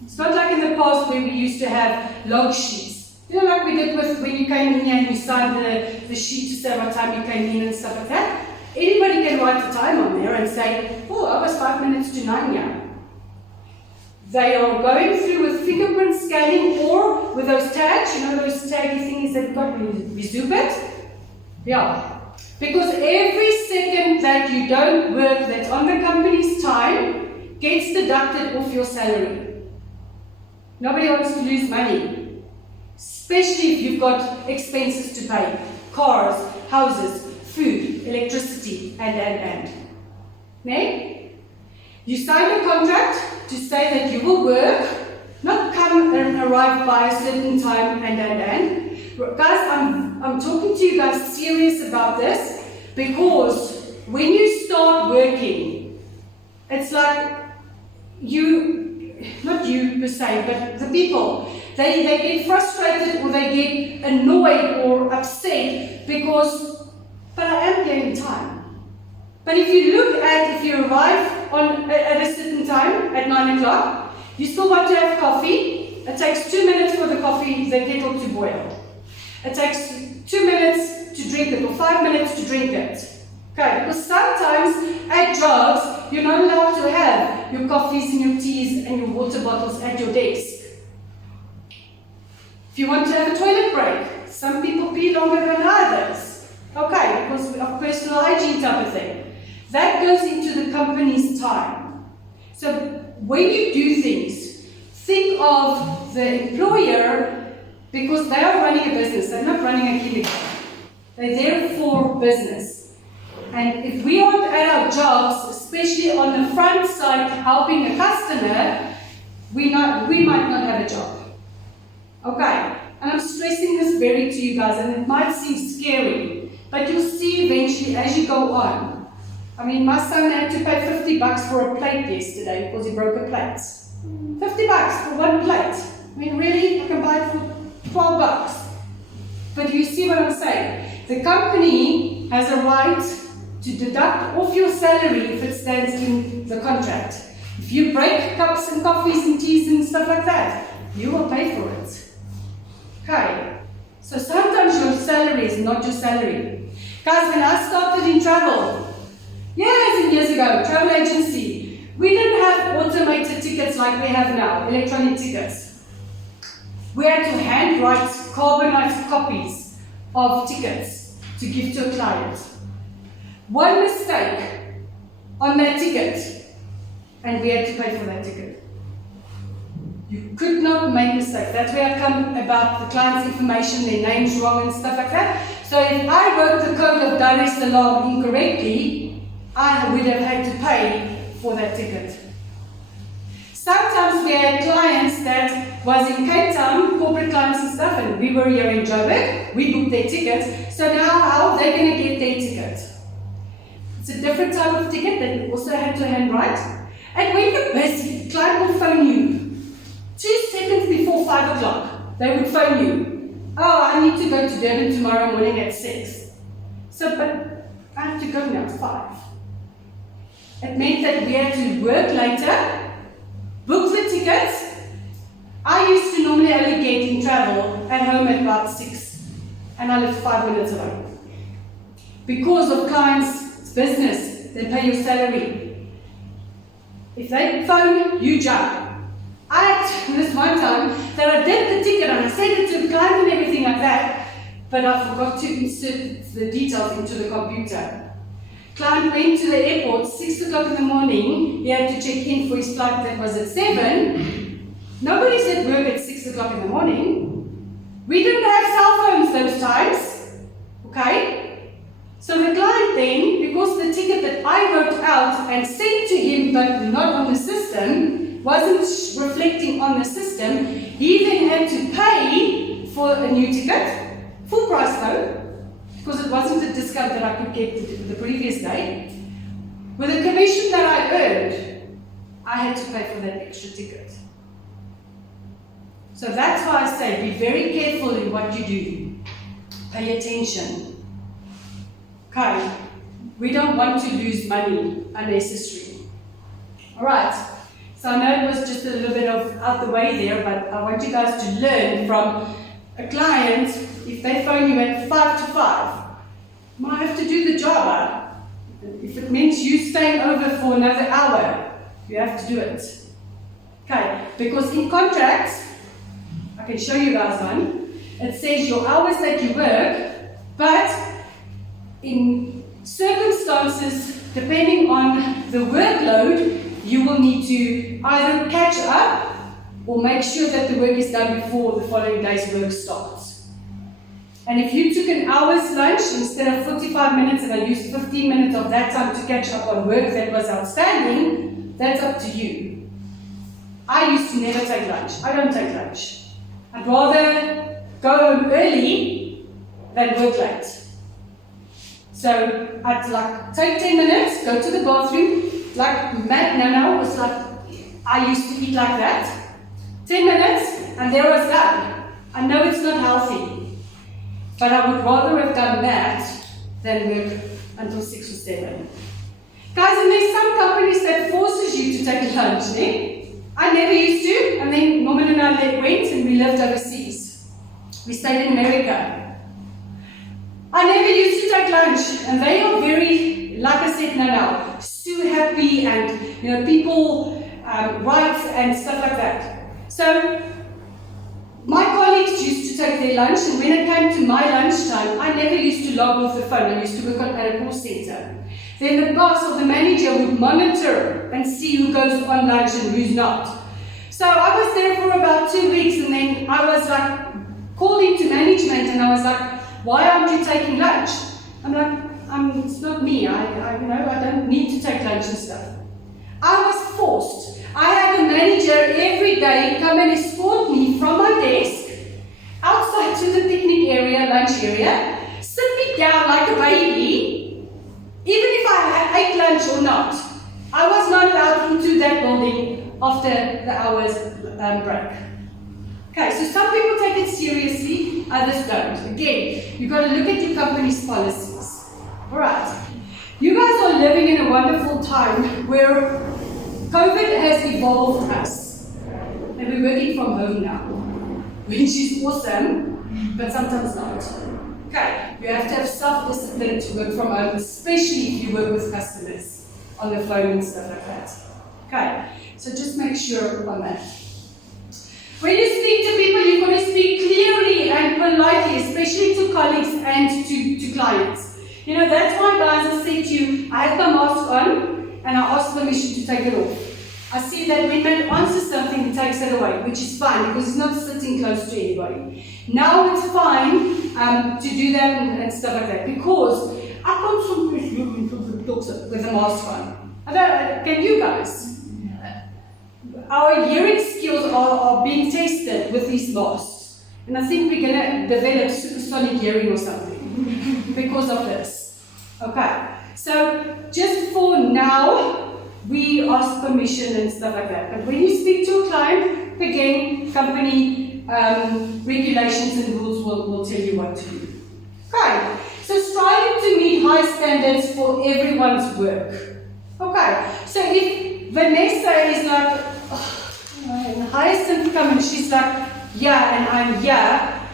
It's not like in the past where we used to have log sheets. You know, like we did with when you came in here and you signed the sheet to say what time you came in and stuff like that. Anybody can write the time on there and say, oh, I was 5 minutes to 9 here. They are going through with fingerprint scanning or with those tags, you know those taggy things that we've got, we zoom it? Yeah. Because every second that you don't work that's on the company's time gets deducted off your salary. Nobody wants to lose money. Especially if you've got expenses to pay. Cars, houses, food, electricity, and. Ne? You sign a contract to say that you will work, not come and arrive by a certain time, and. Guys, I'm talking to you guys serious about this, because when you start working, it's like not you per se, but the people, they get frustrated or they get annoyed or upset because, but I am here in time. But if you look at, if you arrive at a certain time, at 9 o'clock, you still want to have coffee. It takes 2 minutes for the coffee, the kettle to boil. It takes 2 minutes to drink it, or 5 minutes to drink it. Okay, because sometimes at jobs, you're not allowed to have your coffees and your teas and your water bottles at your desk. If you want to have a toilet break, some people pee longer than others. Okay, because of personal hygiene type of thing. That goes into the company's time. So when you do things, think of the employer because they are running a business. They're not running a kindergarten. They're there for business. And if we aren't at our jobs, especially on the front side helping a customer, we might not have a job. Okay, and I'm stressing this very to you guys, and it might seem scary, but you'll see eventually as you go on. I mean, my son had to pay $50 for a plate yesterday because he broke a plate. $50 for one plate. I mean, really? I can buy it for $12. But you see what I'm saying? The company has a right to deduct off your salary if it stands in the contract. If you break cups and coffees and teas and stuff like that, you will pay for it. Okay, so sometimes your salary is not your salary. Guys, when I started in travel, years and years ago, travel agency, we didn't have automated tickets like we have now, electronic tickets. We had to handwrite carbonized copies of tickets to give to a client. One mistake on that ticket, and we had to pay for that ticket. You could not make mistakes. That's where I come about the client's information, their names wrong and stuff like that. So if I wrote the code of Dar es Salaam incorrectly, I would have had to pay for that ticket. Sometimes we had clients that was in Cape Town, corporate clients and stuff, and we were here in Joburg. We booked their tickets. So now how are they going to get their ticket? It's a different type of ticket that we also had to handwrite. And when you're busy, client will phone you. 2 seconds before 5 o'clock, they would phone you. Oh, I need to go to Durban tomorrow morning at 6. So, but I have to go now at 5. It meant that we had to work later, book the tickets. I used to normally only get in travel at home at about 6, and I lived 5 minutes away. Because of clients' business, they pay your salary. If they phone, you jump. I had this one time that I did the ticket and I sent it to the client and everything like that, but I forgot to insert the details into the computer. Client went to the airport 6 o'clock in the morning. He had to check in for his flight that was at 7. Nobody's at work at 6 o'clock in the morning. We didn't have cell phones those times. Okay? So the client then, because the ticket that I wrote out and sent to him but not on the system, wasn't reflecting on the system, he then had to pay for a new ticket, full price though, because it wasn't a discount that I could get the previous day. With the commission that I earned, I had to pay for that extra ticket. So that's why I say be very careful in what you do. Pay attention. Okay, we don't want to lose money unnecessarily. Alright. So I know it was just a little bit of out the way there, but I want you guys to learn from a client. If they phone you at 5 to 5, you might have to do the job. If it means you staying over for another hour, you have to do it. Okay, because in contracts, I can show you guys one, it says your hours that you work, but in circumstances, depending on the workload, you will need to either catch up or make sure that the work is done before the following day's work starts. And if you took an hour's lunch instead of 45 minutes and I used 15 minutes of that time to catch up on work that was outstanding, that's up to you. I used to never take lunch. I don't take lunch. I'd rather go home early than work late. So I'd like take 10 minutes, go to the bathroom, like Matt Nana was like, I used to eat like that. 10 minutes and there I was done. I know it's not healthy, but I would rather have done that than work until 6 or 7. Guys, and there's some companies that forces you to take lunch, eh? I never used to, and then Norman and I went and we lived overseas. We stayed in America. I never used to take lunch, and they are very like I said, no, Sue happy and, you know, people write and stuff like that. So, my colleagues used to take their lunch, and when it came to my lunchtime, I never used to log off the phone. I used to work at a call center. Then the boss or the manager would monitor and see who goes on lunch and who's not. So I was there for about 2 weeks, and then I was like called into management, and I was like, "Why aren't you taking lunch?" I'm like, "It's not me. I don't need to take lunch and stuff." I was forced. I had a manager every day come and escort me from my desk outside to the picnic area, lunch area, sit me down like a baby, even if I ate lunch or not. I was not allowed into that building after the hours break. Okay, so some people take it seriously, others don't. Again, you've got to look at your company's policies. Alright, you guys are living in a wonderful time where COVID has evolved us, and we're working from home now, which is awesome, but sometimes not. Okay, you have to have self-discipline to work from home, especially if you work with customers on the phone and stuff like that. Okay, so just make sure on that. When you speak to people, you've got to speak clearly and politely, especially to colleagues and to clients. You know, that's why, guys, I said to you, I have my mask on, and I ask permission to take it off. I see that when man answers something, he takes it away, which is fine because he's not sitting close to anybody. Now it's fine to do that and stuff like that, because I can't sometimes look with a mask on. Can you guys? Our hearing skills are being tested with these masks, and I think we're going to develop supersonic hearing or something because of this. Okay. So, just for now, we ask permission and stuff like that. But when you speak to a client, again, company regulations and rules will tell you what to do. Okay, so striving to meet high standards for everyone's work. Okay, so if Vanessa is like, Hyacinth come and she's like, yeah, and I'm yeah,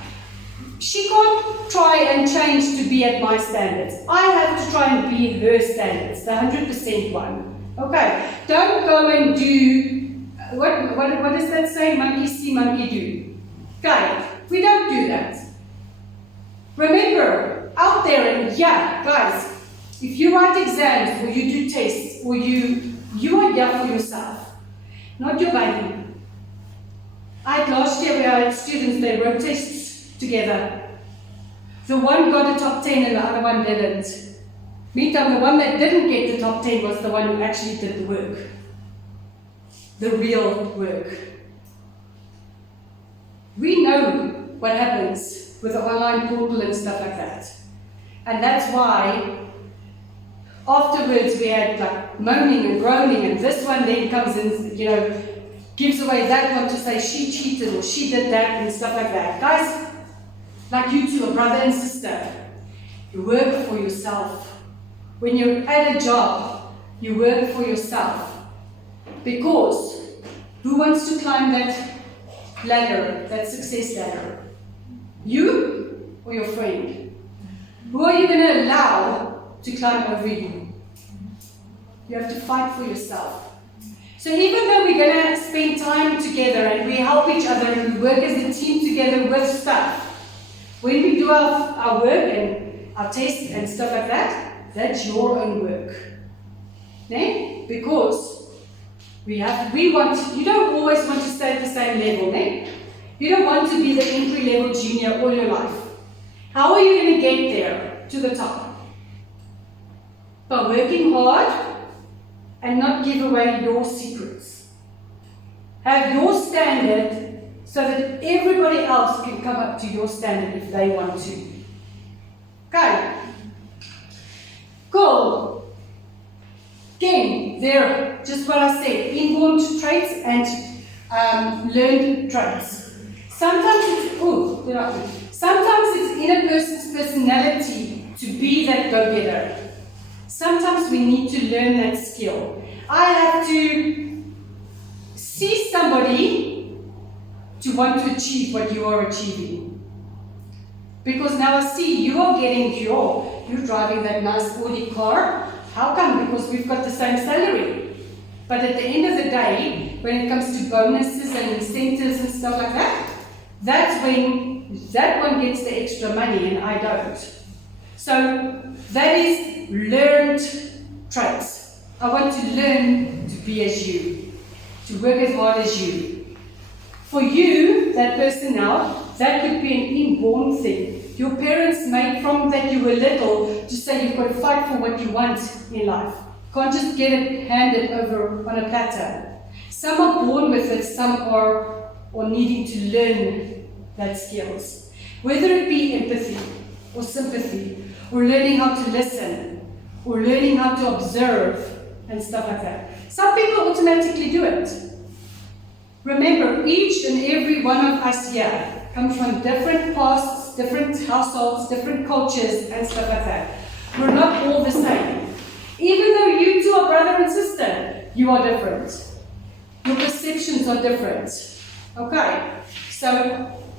she can't try and change to be at my standards. I have to try and be her standards, the 100% one. Okay, don't go and do, what does that say? Monkey see, monkey do. Okay, we don't do that. Remember, out there, and yeah, guys, if you write exams or you do tests or you are here for yourself, not your baby. Last year we had students, they wrote tests together. The one got a top 10 and the other one didn't. Meantime, the one that didn't get the top 10 was the one who actually did the work. The real work. We know what happens with the online portal and stuff like that. And that's why afterwards we had like moaning and groaning, and this one then comes in, you know, gives away that one to say she cheated or she did that and stuff like that. Guys, like you two, a brother and sister, you work for yourself. When you're at a job, you work for yourself. Because who wants to climb that ladder, that success ladder? You or your friend? Who are you going to allow to climb over you? You have to fight for yourself. So even though we're going to spend time together and we help each other and we work as a team together with stuff, when we do our work and our tests and stuff like that, that's your own work. Ne? Because you don't always want to stay at the same level. Ne? You don't want to be the entry level junior all your life. How are you going to get there to the top? By working hard and not give away your secrets. Have your standard so that everybody else can come up to your standard if they want to. Okay. Cool. Again, there, just what I said, inborn traits and learned traits. Sometimes it's in a person's personality to be that go-getter. Sometimes we need to learn that skill. I have to see somebody to want to achieve what you are achieving. Because now I see you are getting you're driving that nice Audi car, How come? Because we've got the same salary. But at the end of the day, when it comes to bonuses and incentives and stuff like that, that's when that one gets the extra money and I don't. So that is learned traits. I want to learn to be as you, to work as hard as you. For you, that person now, that could be an inborn thing. Your parents made from that you were little to say you've got to fight for what you want in life. Can't just get it handed over on a platter. Some are born with it, some are needing to learn that skills. Whether it be empathy or sympathy, or learning how to listen, or learning how to observe, and stuff like that. Some people automatically do it. Remember, each and every one of us here comes from different pasts, different households, different cultures, and stuff like that. We're not all the same. Even though you two are brother and sister, you are different. Your perceptions are different. Okay? So,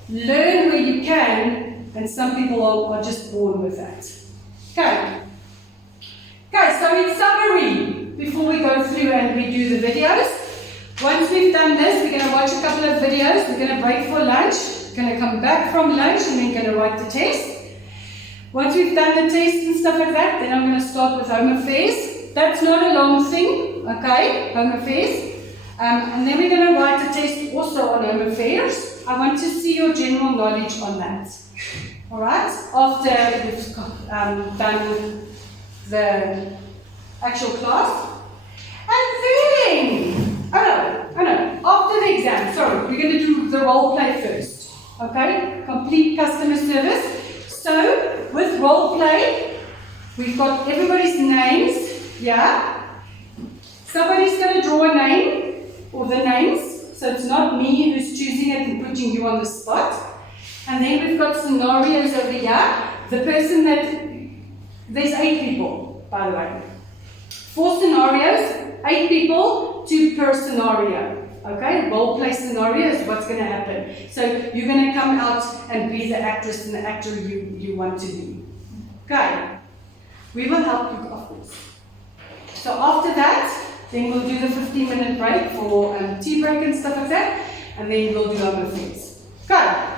learn where you can, and some people are just born with that. Okay? Okay, so in summary, before we go through and we do the videos, once we've done this, we're going to watch a couple of videos, we're going to break for lunch, we're going to come back from lunch, and we're going to write the test. Once we've done the test and stuff like that, then I'm going to start with home affairs. That's not a long thing, okay, home affairs. And then we're going to write a test also on home affairs. I want to see your general knowledge on that. Alright, after we've done the actual class. And then, after the exam, sorry, we're going to do the role play first. Okay, complete customer service. So, with role play, we've got everybody's names, yeah? Somebody's going to draw a name, or the names, so it's not me who's choosing it and putting you on the spot. And then we've got scenarios over here. The person that, there's 8 people, by the way. 4 scenarios, 8 people, 2 per scenario. Okay, role play scenario is what's going to happen. So you're going to come out and be the actress and the actor you want to be. Okay, we will help you, of course. So after that, then we'll do the 15-minute break for tea break and stuff like that, and then we'll do other things. Okay,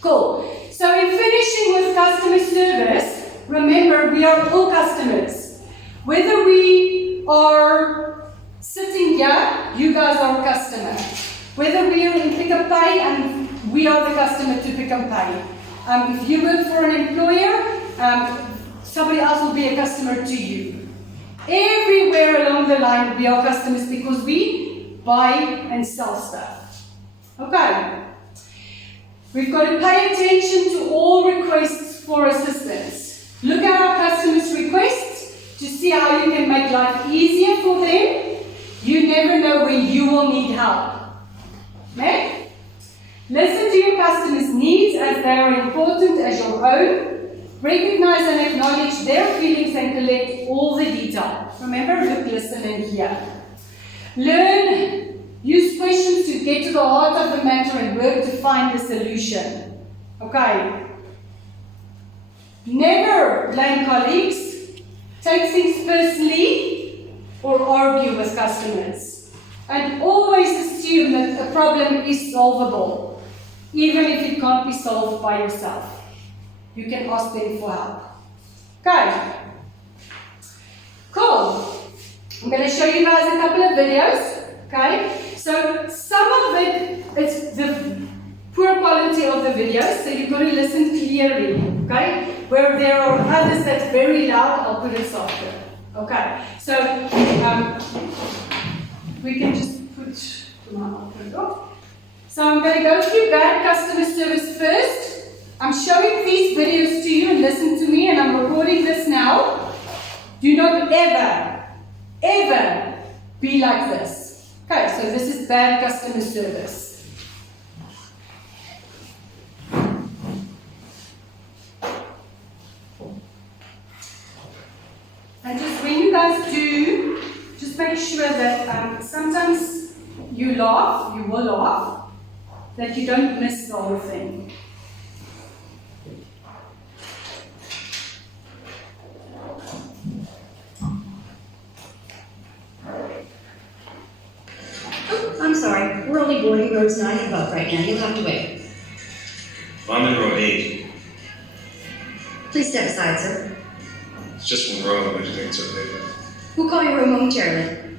cool. So in finishing with customer service, remember we are all customers. Whether we are sitting here, you guys are a customer. Whether we are in Pick n Pay, and we are the customer to Pick n Pay. If you work for an employer, somebody else will be a customer to you. Everywhere along the line, we are customers because we buy and sell stuff. Okay. We've got to pay attention to all requests for assistance. Look at our customers' requests to see how you can make life easier for them. You never know when you will need help. Okay? Listen to your customers' needs as they are important as your own. Recognize and acknowledge their feelings and collect all the detail. Remember, look, listen, and hear. Learn, use questions to get to the heart of the matter and work to find the solution. Okay? Never blame colleagues, take things personally, or argue with customers. And always assume that a problem is solvable, even if it can't be solved by yourself. You can ask them for help. Okay. Cool. I'm going to show you guys a couple of videos. Okay. So some of it is the poor quality of the videos, so you've got to listen clearly. Okay. Where there are others that's very loud, I'll put it softer. Okay. So we can just put. I'll put it off. So I'm going to go through bad customer service first. I'm showing these videos to you and listen to me, and I'm recording this now. Do not ever, ever be like this. Okay, so this is bad customer service. And just when you guys do, just make sure that sometimes you laugh, you will laugh, that you don't miss the whole thing. sorry. We're only boarding roads 9 and above right now. You'll have to wait. I'm in row 8. Please step aside, sir. It's just one row, but you think it's okay? We'll call your room momentarily.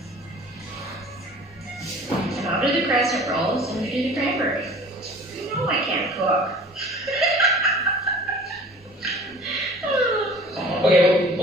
How do the crescent rolls and do the cranberry? You know I can't cook. Okay,